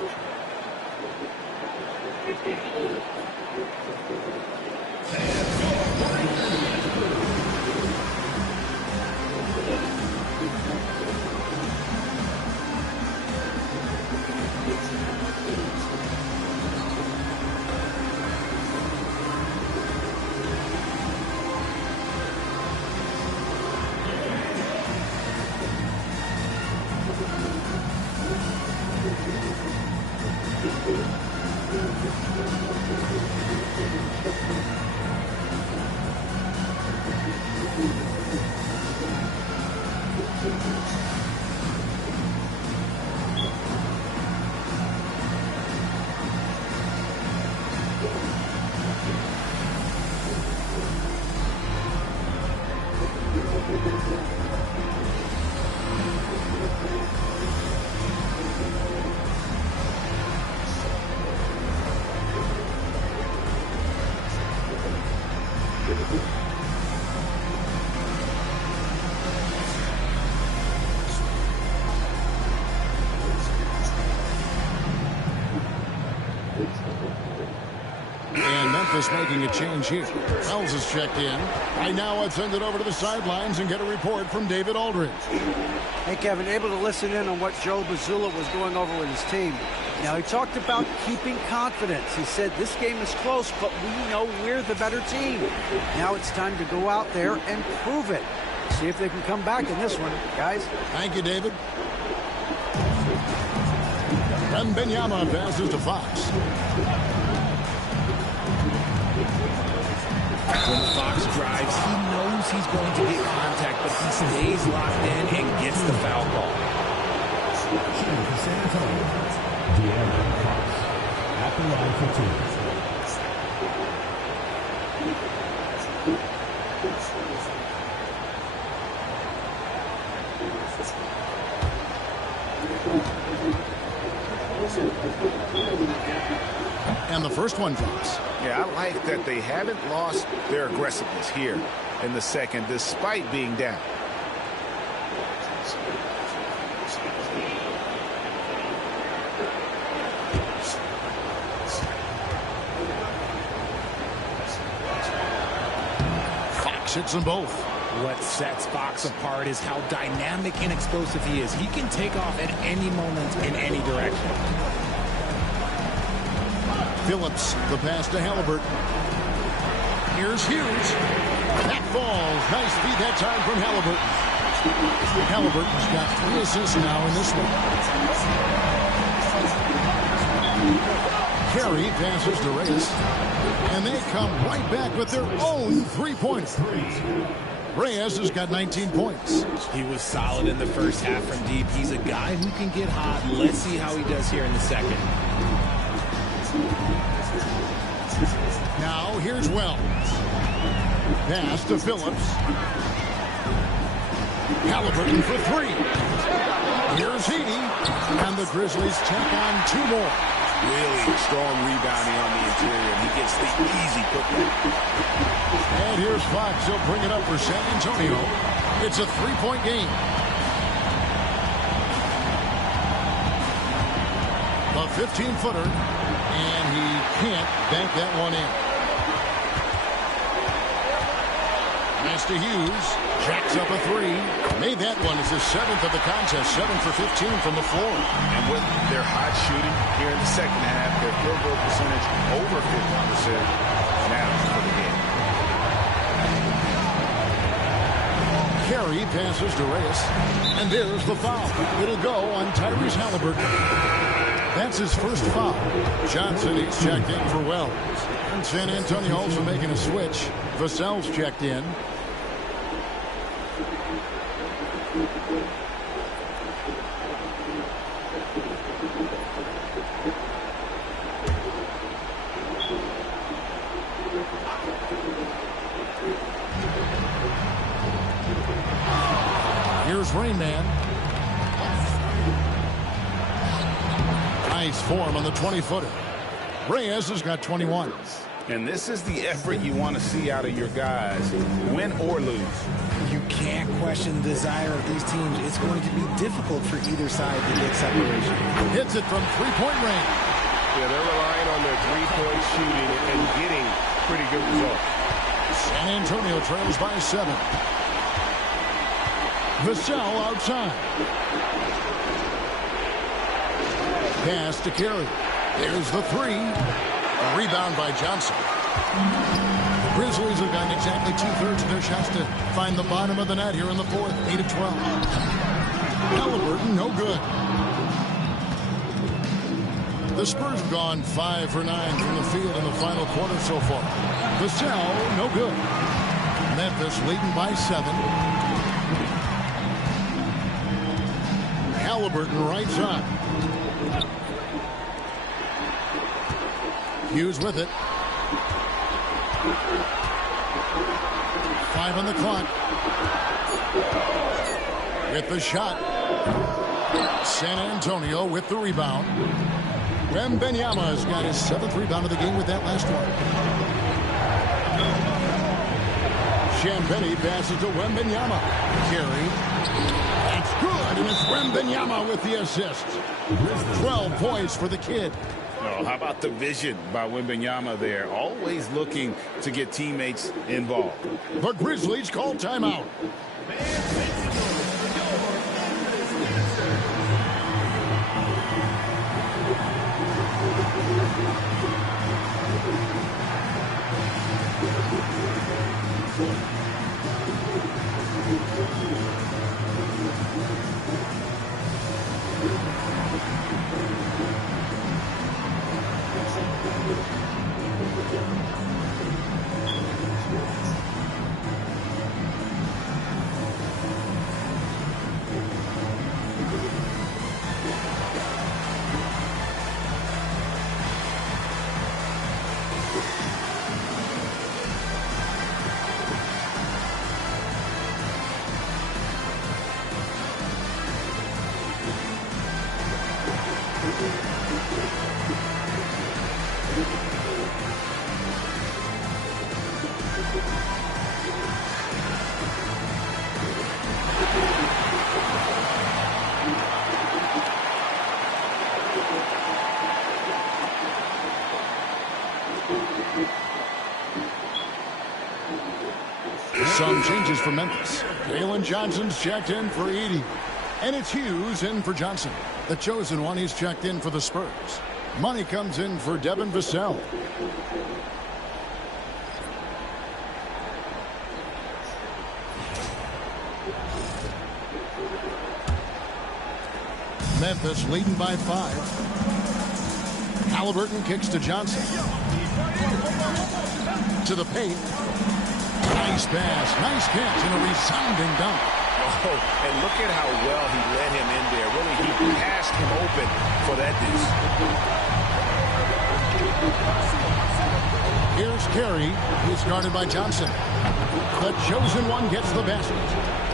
And Memphis making a change here. Wells is checked in. Right now, I'd send it over to the sidelines and get a report from David Aldridge. Hey, Kevin, able to listen in on what Joe Mazzulla was going over with his team. Now, he talked about keeping confidence. He said this game is close, but we know we're the better team. Now it's time to go out there and prove it. See if they can come back in this one, guys. Thank you, David. Wembanyama passes to Fox. When Fox drives, he knows he's going to get contact, but he stays locked in and gets the foul ball. Shooting for San Antonio. De'Aaron Fox at the line for 2. And the first one drops. Yeah, I like that they haven't lost their aggressiveness here in the second, despite being down. Fox hits them both. What sets Fox apart is how dynamic and explosive he is. He can take off at any moment in any direction. Phillips, the pass to Halliburton. Here's Hughes. That falls. Nice feed that time from Halliburton. Halliburton's got 3 assists now in this one. Carey passes to Reyes. And they come right back with their own three-pointer. Reyes has got 19 points. He was solid in the first half from deep. He's a guy who can get hot. Let's see how he does here in the second. Now, here's Wells. Pass to Phillips. Halliburton for three. Here's Heaney. And the Grizzlies check on two more. Really strong rebounding on the interior. He gets the easy putback. And here's Fox. He'll bring it up for San Antonio. It's a three-point game. A 15-footer. And he can't bank that one in. Pass to Hughes. Jacks up a three. Made that one. It's his seventh of the contest. 7 for 15 from the floor. And with their hot shooting here in the second half, their field goal percentage over 50% now for the game. Carey passes to Reyes. And there's the foul. It'll go on Tyrese Halliburton. That's his first foul. Johnson, he's checked in for Wells. And San Antonio also making a switch. Vassell's checked in. Here's Rain Man. Nice form on the 20-footer. Reyes has got 21. And this is the effort you want to see out of your guys, win or lose. You can't question the desire of these teams. It's going to be difficult for either side to get separation. Hits it from three-point range. Yeah, they're relying on their three-point shooting and getting pretty good results. San Antonio trails by 7. Vassell outside. Pass to Carey. There's the three. A rebound by Johnson. The Grizzlies have gotten exactly 2/3 of their shots to find the bottom of the net here in the fourth. 8 of 12. Halliburton, no good. The Spurs have gone 5 for 9 from the field in the final quarter so far. Vassell, no good. Memphis leading by 7. Halliburton right side. Hughes with it. 5 on the clock. With the shot. San Antonio with the rebound. Wembanyama has got his 7th rebound of the game with that last one. Champagnie passes to Wembanyama. Carey. It's good, and it's Wembanyama with the assist. 12 points for the kid. Oh, how about the vision by Wembanyama there? Always looking to get teammates involved. The Grizzlies call timeout. Some changes for Memphis. Jalen Johnson's checked in for Edey. And it's Hughes in for Johnson. The chosen one, he's checked in for the Spurs. Money comes in for Devin Vassell. Memphis leading by 5. Halliburton kicks to Johnson. To the paint. Nice pass, nice catch, and a resounding dunk. Oh, and look at how well he led him in there. Really, he passed him open for that deuce. Here's Carey, who's guarded by Johnson. The chosen one gets the basket.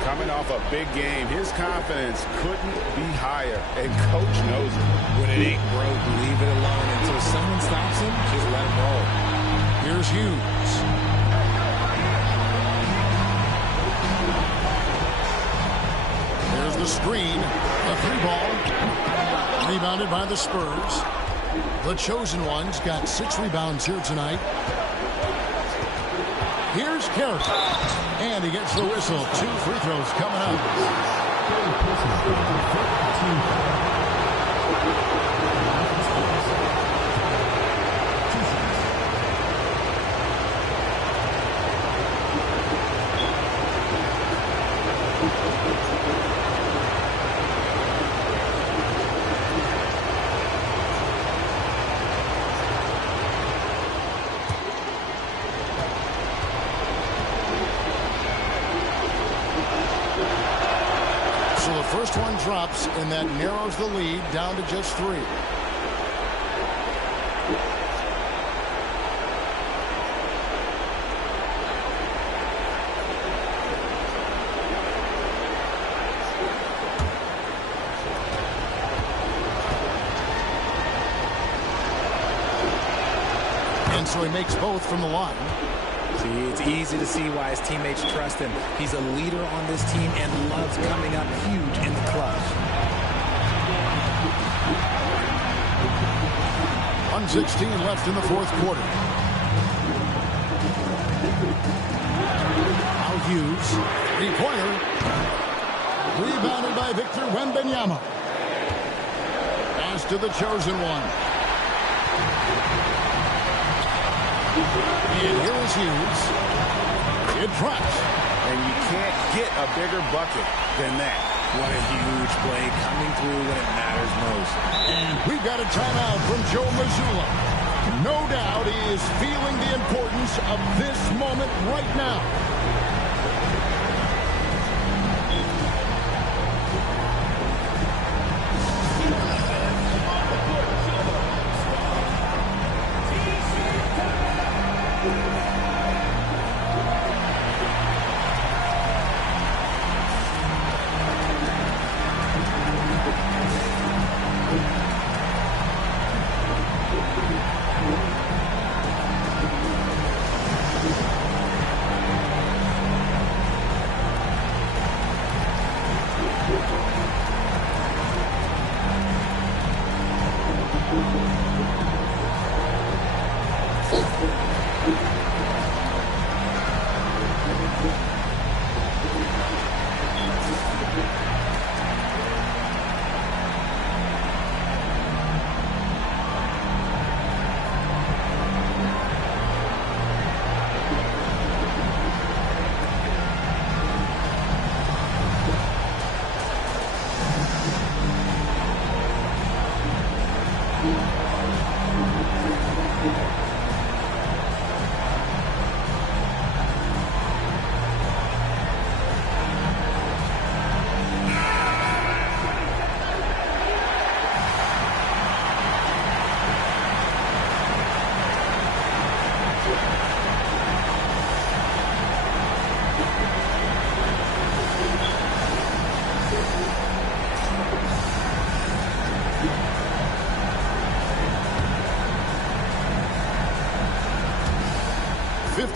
Coming off a big game, his confidence couldn't be higher, and coach knows it. When it ain't broke, leave it alone. Until someone stops him, just let him roll. Here's Hughes. There's the screen. A 3-ball. Rebounded by the Spurs. The chosen ones got 6 rebounds here tonight. Here's Carey. And he gets the whistle. 2 free throws coming up. So the first one drops, and that narrows the lead down to just 3. And so he makes both from the line. See, it's easy to see why his teammates trust him. He's a leader on this team and loves coming up huge in the clutch. 1:16 left in the fourth quarter. Now Hughes. 3-pointer. Rebounded by Victor Wembanyama. Pass to the chosen one. And here is Hughes. It drops. And you can't get a bigger bucket than that. What a huge play coming through when it matters most. And we've got a timeout from Joe Mazzulla. No doubt he is feeling the importance of this moment right now.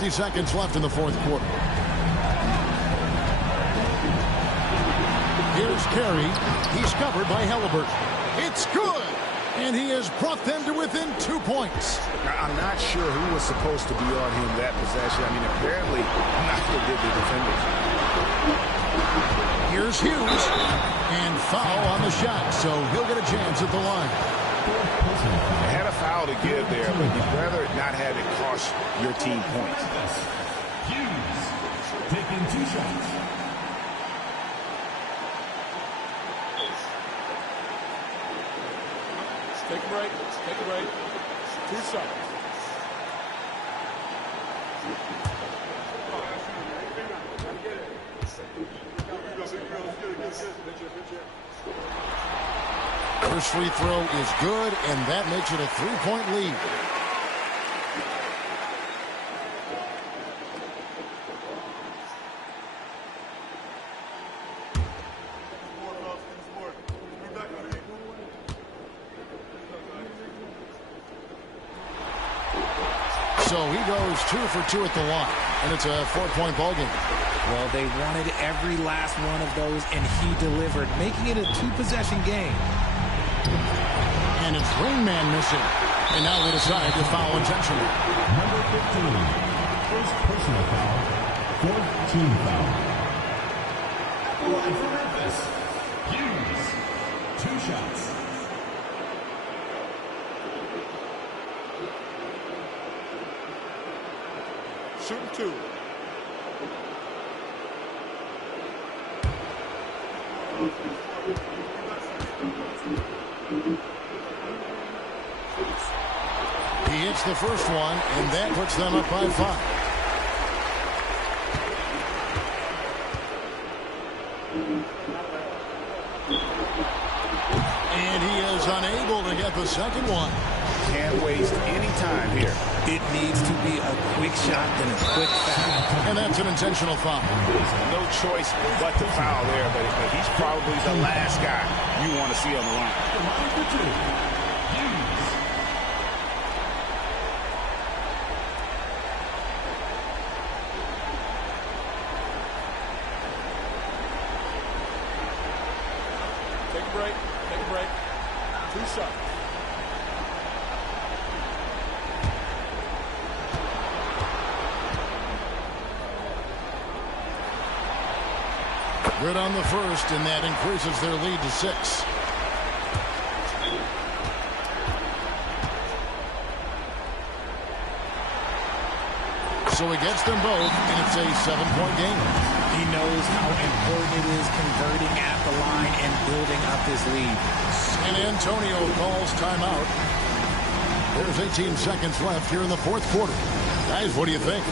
Seconds left in the fourth quarter. Here's Carey. He's covered by Halliburton. It's good! And he has brought them to within 2 points. I'm not sure who was supposed to be on him that possession. I mean, apparently, neither did the defenders. Here's Hughes. And foul on the shot, so he'll get a chance at the line. They had a foul to give there, but you'd rather not have it cost your team points. Hughes taking 2 shots. Take a break. Take a break. 2 shots. First free throw is good, and that makes it a 3-point lead. So he goes 2 for 2 at the line, and it's a 4-point ball game. Well, they wanted every last one of those, and he delivered, making it a 2-possession game. And it's Rain Man missing. And now they decide to foul intentionally. Number 15, first personal foul, fourth team foul. At the line for Memphis, Hughes, 2 shots. Shooting 2. He hits the first one, and that puts them up by 5. And he is unable to get the second one. Can't waste any time here. It needs to be a quick shot and a quick foul. And that's an intentional foul. No choice but to foul there, but he's probably the last guy you want to see on the line. Take a break. Take a break. 2 shots. Good on the first, and that increases their lead to 6. So he gets them both, and it's a 7-point game. He knows how important it is converting at the line and building up his lead. San Antonio calls timeout. There's 18 seconds left here in the 4th quarter. Guys, what do you think?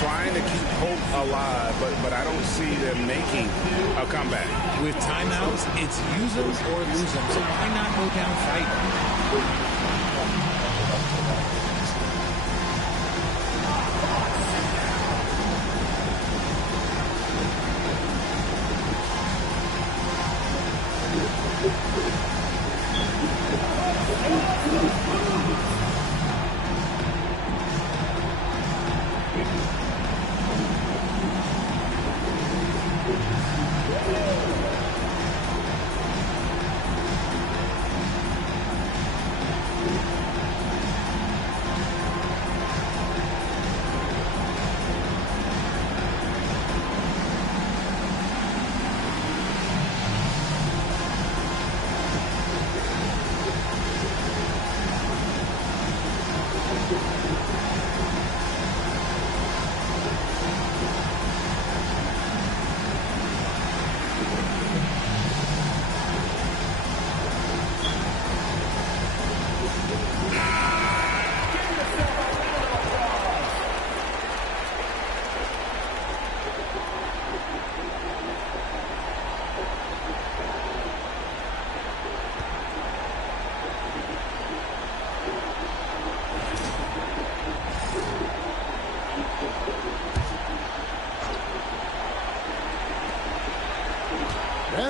Trying to keep hope alive, but I don't see them making a comeback. With timeouts, it's use them or lose them, so why not go down fighting?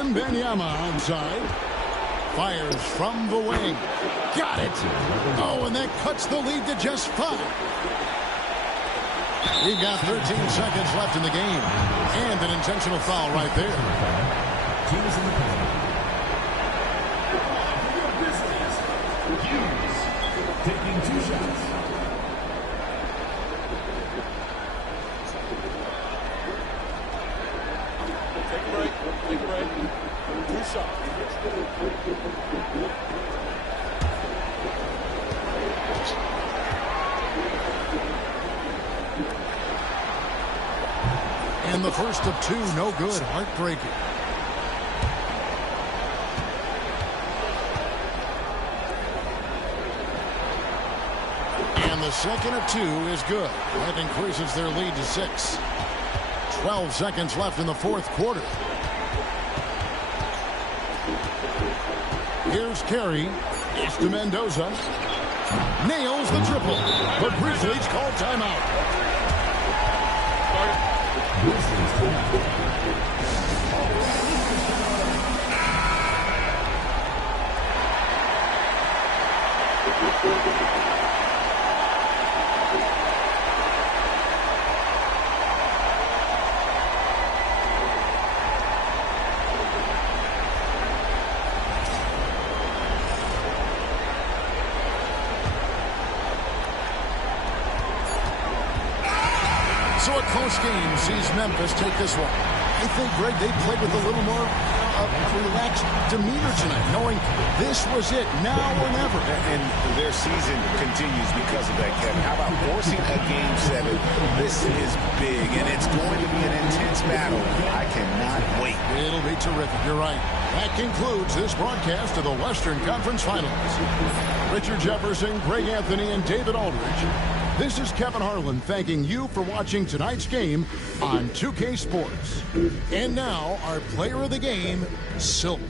Wembanyama onside. Fires from the wing. Got it. Oh, and that cuts the lead to just 5. We've got 13 seconds left in the game. And an intentional foul right there. Teams in the penalty. Hughes taking 2 shots. Take a break. Take a break. 2 shots. And the first of 2, no good. Heartbreaking. And the second of 2 is good. That increases their lead to 6. 12 seconds left in the 4th quarter. Here's Carey. It's to Mendoza. Nails the triple. But Grizzlies call timeout. close game sees Memphis take this one. I think, Greg, they played with a little more relaxed demeanor tonight, knowing this was it, now or never. And their season continues because of that, Kevin. How about forcing a Game 7? This is big, and it's going to be an intense battle. I cannot wait. It'll be terrific. You're right. That concludes this broadcast of the Western Conference Finals. Richard Jefferson, Greg Anthony, and David Aldridge. This is Kevin Harlan thanking you for watching tonight's game on 2K Sports. And now, our player of the game, Silk.